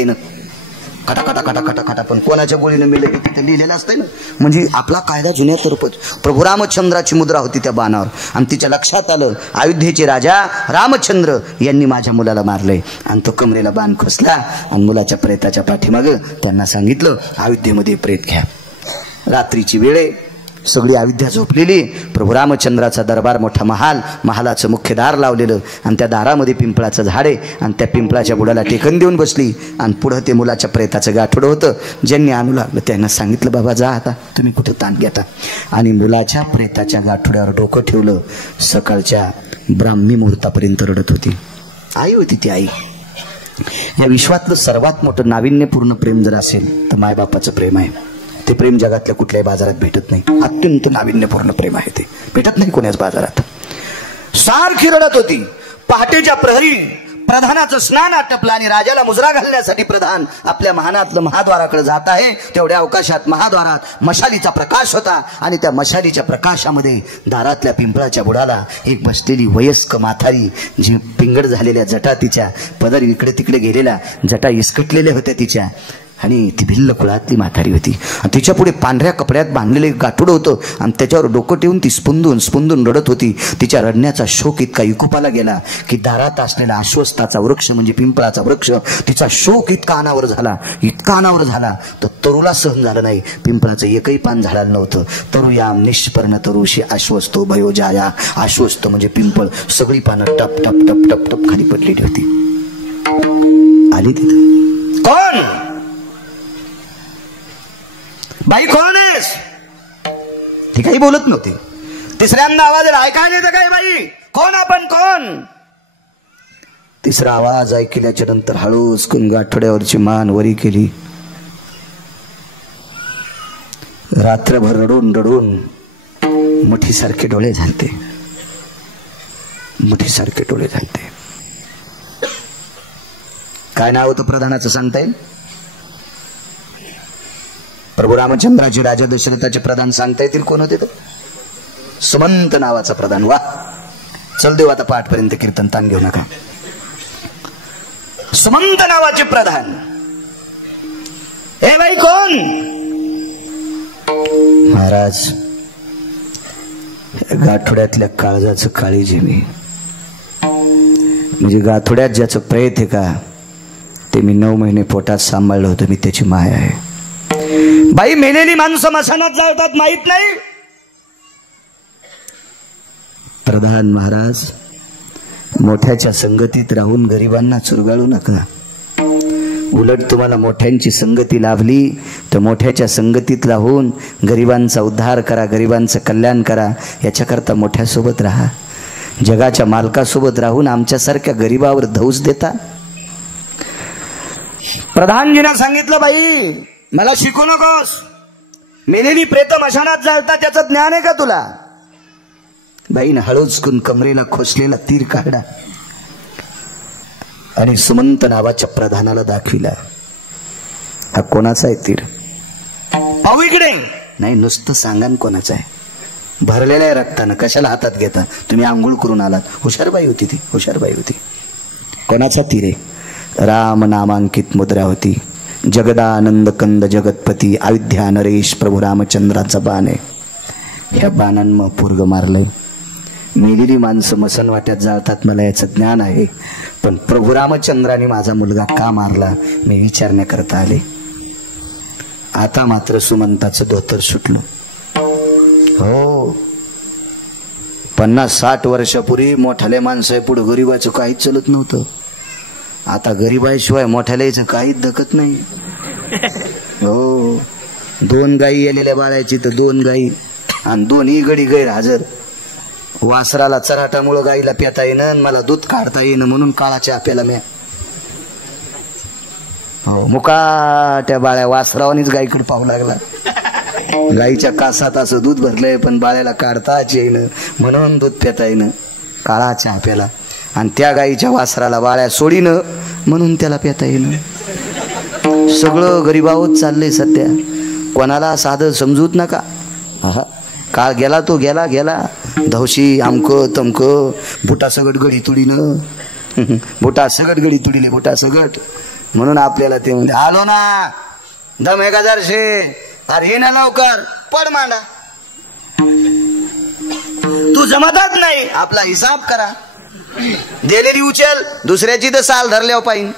खटा खटा खटा खटा खटा. पण कोणाच्या गोळीनं मिळलं की तिथे लिहिलेलं असतंय ना. म्हणजे आपला कायदा जुन्या तरपच. प्रभू रामचंद्राची मुद्रा होती त्या बाणावर. आणि तिच्या लक्षात आलं अयोध्येचे राजा रामचंद्र यांनी माझ्या मुलाला मारलंय. आणि तो कमरेला बाण खोसला आणि मुलाच्या प्रेताच्या पाठीमागं त्यांना सांगितलं अयोध्येमध्ये प्रेत घ्या. रात्रीची वेळ, सगळी अयोध्या झोपलेली. प्रभू रामचंद्राचा दरबार, मोठा महाल, महालाचं मुख्य दार लावलेलं. आणि त्या दारामध्ये पिंपळाचं झाड आहे. आणि त्या पिंपळाच्या बुडाला टेकन देऊन बसली. आणि पुढं ते मुलाच्या प्रेताचं गाठोडं होतं. ज्यांनी आणू लागलं त्यांना सांगितलं बाबा जा आता, तुम्ही कुठं ताण घेता. आणि मुलाच्या प्रेताच्या गाठोड्यावर डोकं ठेवलं. सकाळच्या ब्राह्मी मुहूर्तापर्यंत रडत होती. आई होती ती आई. या विश्वातलं सर्वात मोठं नाविन्यपूर्ण प्रेम जर असेल तर मायबापाचं प्रेम आहे. ते प्रेम जगातल्या कुठल्याही बाजारात भेटत नाही. अत्यंत नाविन्यपूर्ण प्रेम आहे. ते भेटत नाही कोण्याच बाजारात. सारखी रडत होती. पहाटेच्या प्रहरी प्रधानाचं स्नान आटपलं आणि राजाला मुजरा घालण्यासाठी प्रधान आपल्या महानातलं महाद्वाराकडे जात आहे. तेवढ्या अवकाशात महाद्वारात मशालीचा प्रकाश होता. आणि त्या मशालीच्या प्रकाशामध्ये दारातल्या पिंपळाच्या बुडाला एक बसलेली वयस्क म्हातारी, जी पिंगड झालेल्या जटा, तिच्या पदर इकडे तिकडे गेलेल्या जटा इसकटलेल्या होत्या तिच्या. आणि ती भिल्ल कुळातली म्हातारी होती. आणि तिच्या पुढे पांढऱ्या कपड्यात बांधलेलं एक गाठोडं होतं. आणि त्याच्यावर डोकं ठेवून ती स्पुंदून रडत होती. तिच्या रडण्याचा शोक इतका इकुपाला गेला की दारात असलेला आश्वस्ताचा वृक्ष म्हणजे पिंपळाचा वृक्ष, तिचा शोक इतका अनावर झाला तर तरुला सहन झालं नाही. पिंपळाचं एकही पान झाडाला नव्हतं. तरुयाम निष्पर्ण तरुशी आश्वस्तो भयोजाया. आश्वस्त म्हणजे पिंपळ. सगळी पानं टप टप टप टप टप खाली पडलेली होती. आली तिथं. कोण बाई, कोण आहेस? ती काही बोलत नव्हती. तिसऱ्यांदा आवाज ऐकायला येतं काय बाई? कोण आपण, कोण? तिसरा आवाज ऐकल्याच्या नंतर हळूच गाठोड्यावरची मान वरी केली. रात्रभर रडून रडून मुठीसारखे डोळे झालते. काय नाव होतं प्रधानाचं सांगता येईल? प्रभू रामचंद्राची राजा दशरथाचे प्रधान सांगता येतील कोण होते? तर सुमंत नावाचा प्रधान. वा, चल देऊ आता पाठपर्यंत कीर्तन, ताण घेऊ नका. सुमंत नावाचे प्रधान. हे बाई कोण? महाराज, गाठोड्यातल्या काळजाचं काळीज मी. म्हणजे गाठोड्यात ज्याचं प्रेत आहे का ते मी 9 महिने पोटात सांभाळलं होतं. मी त्याची माया आहे. बाई, मेलेली माणसं मशानात जातात माहित नाही? प्रधान महाराज, मोठ्याच्या संगतीत राहून गरिबांना चुरगाळू नका. उलट तुम्हाला मोठ्यांची संगती लाभली तर मोठ्याच्या संगतीत राहून गरिबांचा उद्धार करा, गरिबांचं कल्याण करा. याच्याकरता मोठ्यासोबत राहा. जगाच्या मालकासोबत राहून आमच्यासारख्या गरिबावर धौस देता. प्रधानजींना सांगितलं बाई मला शिकू नकोस. मेलेली प्रेत मशानात जाळतात त्याचं ज्ञान आहे का तुला? बाईनं हळूच कमरेला खोसलेला तीर काढला आणि सुमंत नावाच्या प्रधानाला दाखविला. हा कोणाचा आहे तीर? पाहू इकडे. नाही, नुसतं सांगा कोणाचा आहे. भरलेल्या रक्तानं कशाला हातात घेता, तुम्ही आंघोळ करून आलात. हुशारबाई होती ती, हुशारबाई होती. कोणाचा तीरे? राम नामांकित मुद्रा होती. जगदानंद कंद जगतपती अयोध्या नरेश प्रभू रामचंद्राचा बाण आहे. ह्या बाणांना पोरग मारलंय. मेलेली माणसं मसन वाट्यात जाळतात, मला याचं ज्ञान आहे. पण प्रभू रामचंद्राने माझा मुलगा का मारला मी विचारण्याकरता आले. आता मात्र सुमंताचं धोतर सुटलं. हो, 50-60 वर्षापूर्वी मोठाले माणसं पुढे गरीबाचं काहीच चलत नव्हतं. आता गरीबाशिवाय मोठ्यालाच काहीच धकत नाही. हो, 2 गायी आलेल्या बाळाची तर 2 गायी आणि 2ही गडी गैरहजर. वासराला चराटामुळं गाईला पिता येणं, मला दूध काढता येणं म्हणून काळाच्या आप्याला म्या. हो, मुकाट्या बाळ्या वासरावानीच गायीकडे पाहू लागला. गाईच्या कासात असं दूध भरलंय पण बाळ्याला काढताच येईन म्हणून दूध पिता येणं काळाच्या आप्याला. आणि त्या गाईच्या वासराला बाळ्या सोडीनं म्हणून त्याला पिता येणं. सगळं गरीबावत चाललंय सध्या. कोणाला साधं समजूत नका. हा, काळ गेला तो गेला गेला. धवशी आमक तमक बुटा सगट गडी तुडीनं, बुटा सगट गडी तुडीले बुटा सगट म्हणून आपल्याला ते म्हणजे आलो ना दम 1000 अरे हे ना लवकर पड मांडा. तू जमतच नाही, आपला हिसाब करा. दिलेली उचल, दुसऱ्याची तर साल धरल्यावर पाहिजे.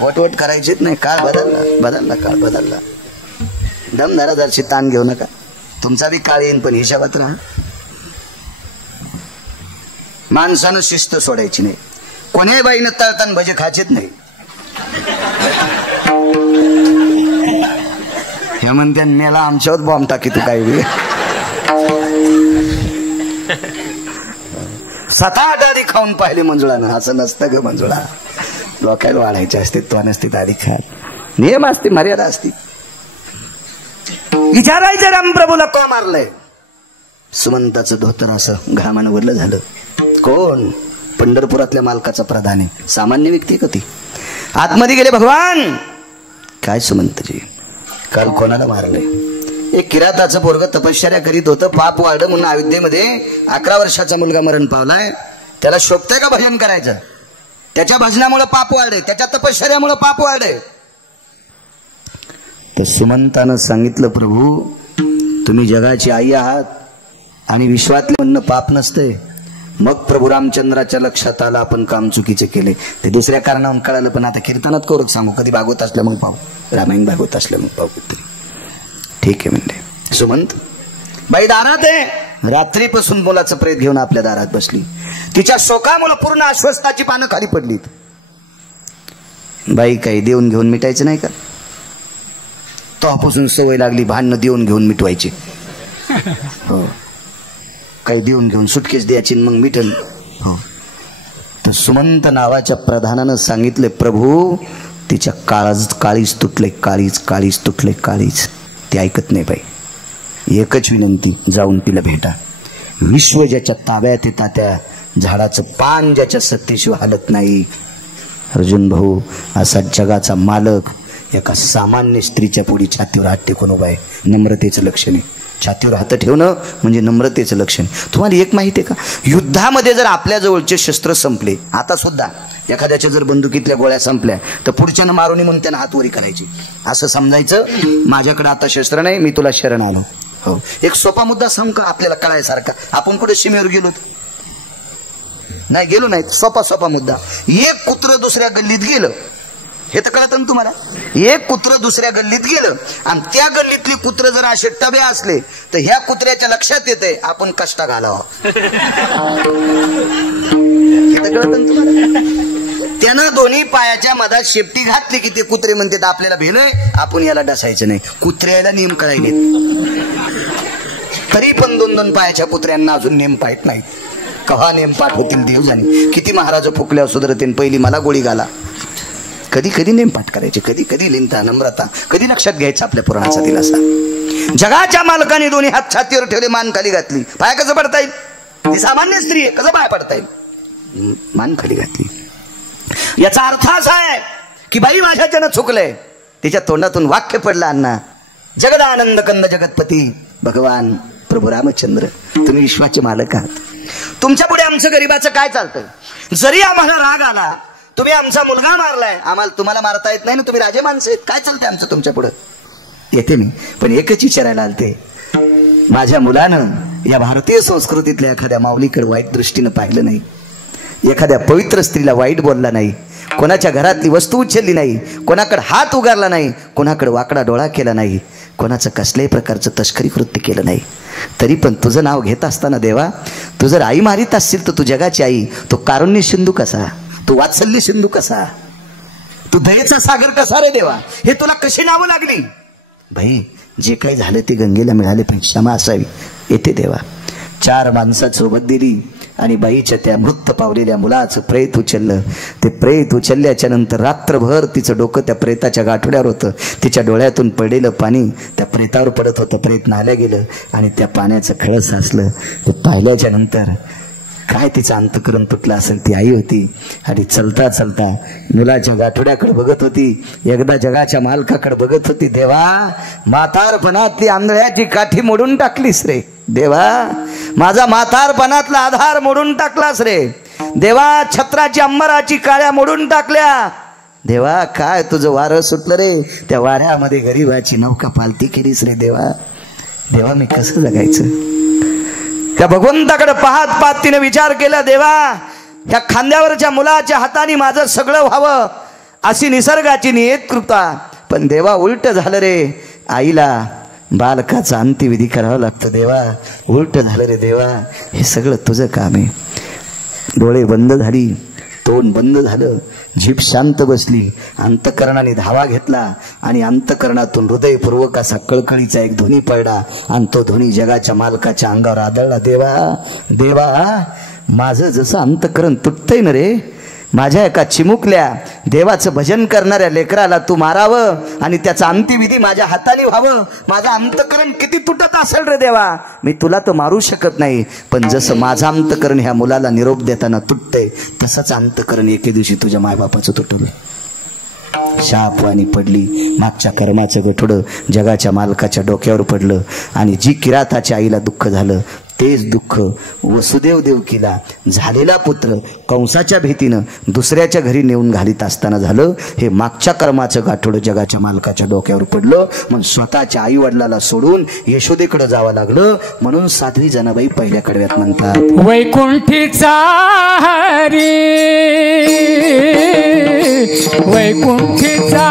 वटवट करायचीच नाही. काळ बदलला, बदलला, काळ बदलला. दम धरा, जरशी ताण घेऊ नका. तुमचा बी काळ येईन पण हिशाबात राहा. माणसानं शिस्त सोडायची नाही. कोण्याही बाईनं तळताना भजे खायचेच नाही. हे म्हणत्या नेला आमच्यावर बॉम्ब टाकी तू काही बी. 7-8 आधी खाऊन पाहिले मंजुळानं. असं नसतं ग मंजुळा. लोकायला वाढायचे असते तो नसते आधी खात. नियम असते, मर्यादा असते. विचारायचं रामप्रभूला का मारलंय. सुमंताचं धोतर असं घामानं वरलं झालं. कोण? पंढरपुरातल्या मालकाचा प्रधान आहे. सामान्य व्यक्ती का ती? आतमध्ये गेले भगवान. काय सुमंतजी काल कोणाला मारलंय? एक किराताचं पोरग तपश्चर्या करीत होतं. पाप वाढ म्हणून अयोध्येमध्ये 11 वर्षाचा मुलगा मरण पावलाय. त्याला शोभतंय का भजन करायचं? त्याच्या भजनामुळे पाप वाढे, त्याच्या तपश्चर्यामुळे पाप वाढे. तर सुमंतानं सांगितलं प्रभू तुम्ही जगाची आई आहात आणि विश्वातले म्हणणं पाप नसते. मग प्रभू रामचंद्राच्या लक्षात आलं आपण काम चुकीचे केले. ते दुसऱ्या कारणावरून कळालं. पण आता कीर्तनात करूच सांगू. कधी भागवत असलं मग पाहू, रामायण भागवत असलं मग पाहू. ठीक आहे म्हणले. सुमंत बाई दारात आहे. रात्रीपासून मुलाचं प्रेत घेऊन आपल्या दारात बसली. तिच्या शोकामुळे पूर्ण अश्वस्थाची पानं खाली पडलीत. बाई काही देऊन घेऊन मिटायचं नाही का? तेव्हापासून सवय लागली भांडणं देऊन घेऊन मिटवायची. हो, काही देऊन घेऊन सुटकेस द्यायची मग मिटल. हो, तर सुमंत नावाच्या प्रधानानं सांगितले प्रभू तिच्या काळीच तुटले, काळीच तुटले, काळीच. ते ऐकत नाही बाई. एकच विनंती, जाऊन तिला भेटा. विश्व ज्याच्या ताब्यात येतात त्या झाडाचं पान ज्याच्या सत्तेशिवाय हालत नाही. अर्जुन भाऊ असा जगाचा मालक एका सामान्य स्त्रीच्या पुढे छातीवर हात टेकून उभा आहे. नम्रतेचं लक्षण आहे. छातीवर हात ठेवणं म्हणजे नम्रतेचं लक्षण. तुम्हाला एक माहिती आहे का, युद्धामध्ये जर आपल्या जवळचे शस्त्र संपले, आता सुद्धा एखाद्याच्या जर बंदुकीतल्या गोळ्या संपल्या तर पुढच्यानं मारून म्हणून त्यांना हातवरी करायची. असं समजायचं माझ्याकडे आता शस्त्र नाही, मी तुला शरण आलो. हो, एक सोपा मुद्दा समका आपल्याला कळायसारखा. आपण कुठे सीमेवर गेलो नाही, गेलो नाही. सोपा मुद्दा. एक कुत्र दुसऱ्या गल्लीत गेलं, हे तर कळतं ना तुम्हाला. एक कुत्र दुसऱ्या गल्लीत गेलं आणि त्या गल्लीतली कुत्र जर असे टबे असले तर ह्या कुत्र्याच्या लक्षात येते आपण कष्ट घालावं. हे तर कळतं ना तुम्हाला. त्यानं दोन्ही पायाच्या मधात शेपटी घातली की ते कुत्रे म्हणतात आपल्याला भेलय, आपण याला डसायचं नाही. कुत्र्याला नेम कळायले तरी पण 2-2 पायाच्या कुत्र्यांना अजून नेम पाहत नाहीत. कव्हा नेम पाठ होतील देव जाणे. किती महाराज फुकल्या सुधरतील. पहिली मला गोळी घाला. कधी नेम पाठ करायचे, कधी लिंता नम्रता, कधी लक्षात घ्यायचं आपल्या पुराणाचा दिलासा. जगाच्या मालकाने दोन्ही हात छातीवर ठेवले, मान खाली घातली. पाय कसं पडता येईल? ती सामान्य स्त्री आहे, कसं पाय पडता येईल? मान खाली घातली. याचा अर्थ असा आहे की बाई माझ्याच्यानं चुकलंय. तिच्या तोंडातून वाक्य पडलं अण्णा जगदानंद कंद जगतपती भगवान प्रभू रामचंद्र, तुम्ही विश्वाचे मालक आहात. तुमच्या पुढे आमचं गरीबाचं काय चालतं? जरी आम्हाला राग आला, तुम्ही आमचा मुलगा मारलाय, आम्हाला तुम्हाला मारता येत नाही ना, तुम्ही राजे माणसं आहेत, काय चालतंय आमचं तुमच्या पुढे? येते मी, पण एकच विचारायला आलते, माझ्या मुलानं या भारतीय संस्कृतीतल्या एखाद्या माऊलीकडे वाईट दृष्टीनं पाहिलं नाही, एखाद्या पवित्र स्त्रीला वाईट बोलला नाही, कोणाच्या घरातली वस्तू उचलली नाही, कोणाकडे हात उगारला नाही, कोणाकडे वाकडा डोळा केला नाही, कोणाचं कसल्याही प्रकारचं तस्करी कृत्य केलं नाही, तरी पण तुझं नाव घेत असताना देवा, तू जर आई मारित असशील तर तू जगाची आई, तो कारुण्य सिंधू कसा, तू वात्सल्य सिंधू कसा, तू दयेचा सागर कसा रे देवा? हे तुला कशी नावं लागली? भाई जे काही झालं ते गंगेला मिळाले, पण क्षमा असावी. येते देवा. 4 माणसासोबत दिली आणि बाईच्या त्या मृत पावलेल्या मुलाचं प्रेत उचललं. ते प्रेत उचलल्याच्या नंतर रात्रभर तिचं डोकं त्या प्रेताच्या गाठोड्यावर होतं, तिच्या डोळ्यातून पडलेलं पाणी त्या प्रेतावर पडत होतं. प्रेत नाल्या गेलं आणि त्या पाण्याचं खळं साचलं. ते पाहिल्याच्या नंतर काय तिचं अंतकरण तुटलं असेल. ती आई होती आणि चलता चलता मुलाच्या गाठोड्याकडे बघत होती, एकदा जगाच्या मालकाकडे बघत होती. देवा, म्हातारपणातली आंधळ्याची काठी मोडून टाकलीस रे देवा, माझा म्हातारपणातला आधार मोडून टाकलास रे देवा, छत्राची अंबराची काळ्या मोडून टाकल्या देवा. काय तुझं वारं सुटलं रे, त्या वाऱ्यामध्ये गरीबाची नौका पालती केलीस रे देवा. देवा, मी कसं जगायचं? त्या भगवंताकडे पाहत पाहत तिने विचार केला, देवा, ह्या खांद्यावरच्या मुलाच्या हाताने माझं सगळं व्हावं अशी निसर्गाची नियत कृपा. पण देवा, उलट झालं रे. आईला बालकाचा अंत्यविधी करावा लागतं देवा, उलट झालं रे देवा. हे सगळं तुझं काम आहे. डोळे बंद झाली, तोंड बंद झालं, जीभ शांत बसली, अंतकरणाने धावा घेतला आणि अंतकरणातून हृदयपूर्वक असा कळकळीचा एक ध्वनी पडला आणि तो ध्वनी जगाच्या मालकाच्या अंगावर आदळला. देवा, देवा, माझं जसं अंतकरण तुटतंय ना रे, माझ्या एका चिमुकल्या देवाचं भजन करणाऱ्या लेकराला तू मारावं आणि त्याचा अंत्यविधी माझ्या हाताने व्हावं. माझं अंतकरण किती तुटत असेल रे देवा, मी तुला तर मारू शकत नाही, पण जसं माझं अंतकरण ह्या मुलाला निरोप देताना तुटतंय, तसंच अंतकरण एके दिवशी तुझ्या मायबापाचं तुटलं. शापवाणी पडली. मागच्या कर्माचं गठोडं जगाच्या मालकाच्या डोक्यावर पडलं आणि जी किराताच्या आईला दुःख झालं तेच दुःख वसुदेव देवकीला झालेला पुत्र कंसाच्या भीतीनं दुसऱ्याच्या घरी नेऊन घालीत असताना झालं. हे मागच्या कर्माचं गाठोडं जगाच्या मालकाच्या डोक्यावर पडलं. मग स्वतःच्या आई वडिलाला सोडून यशोदेकडे जावं लागलं. म्हणून साध्वी जनाबाई पहिल्या कडव्यात म्हणतात, वैकुंठीचा हरी, वैकुंठीचा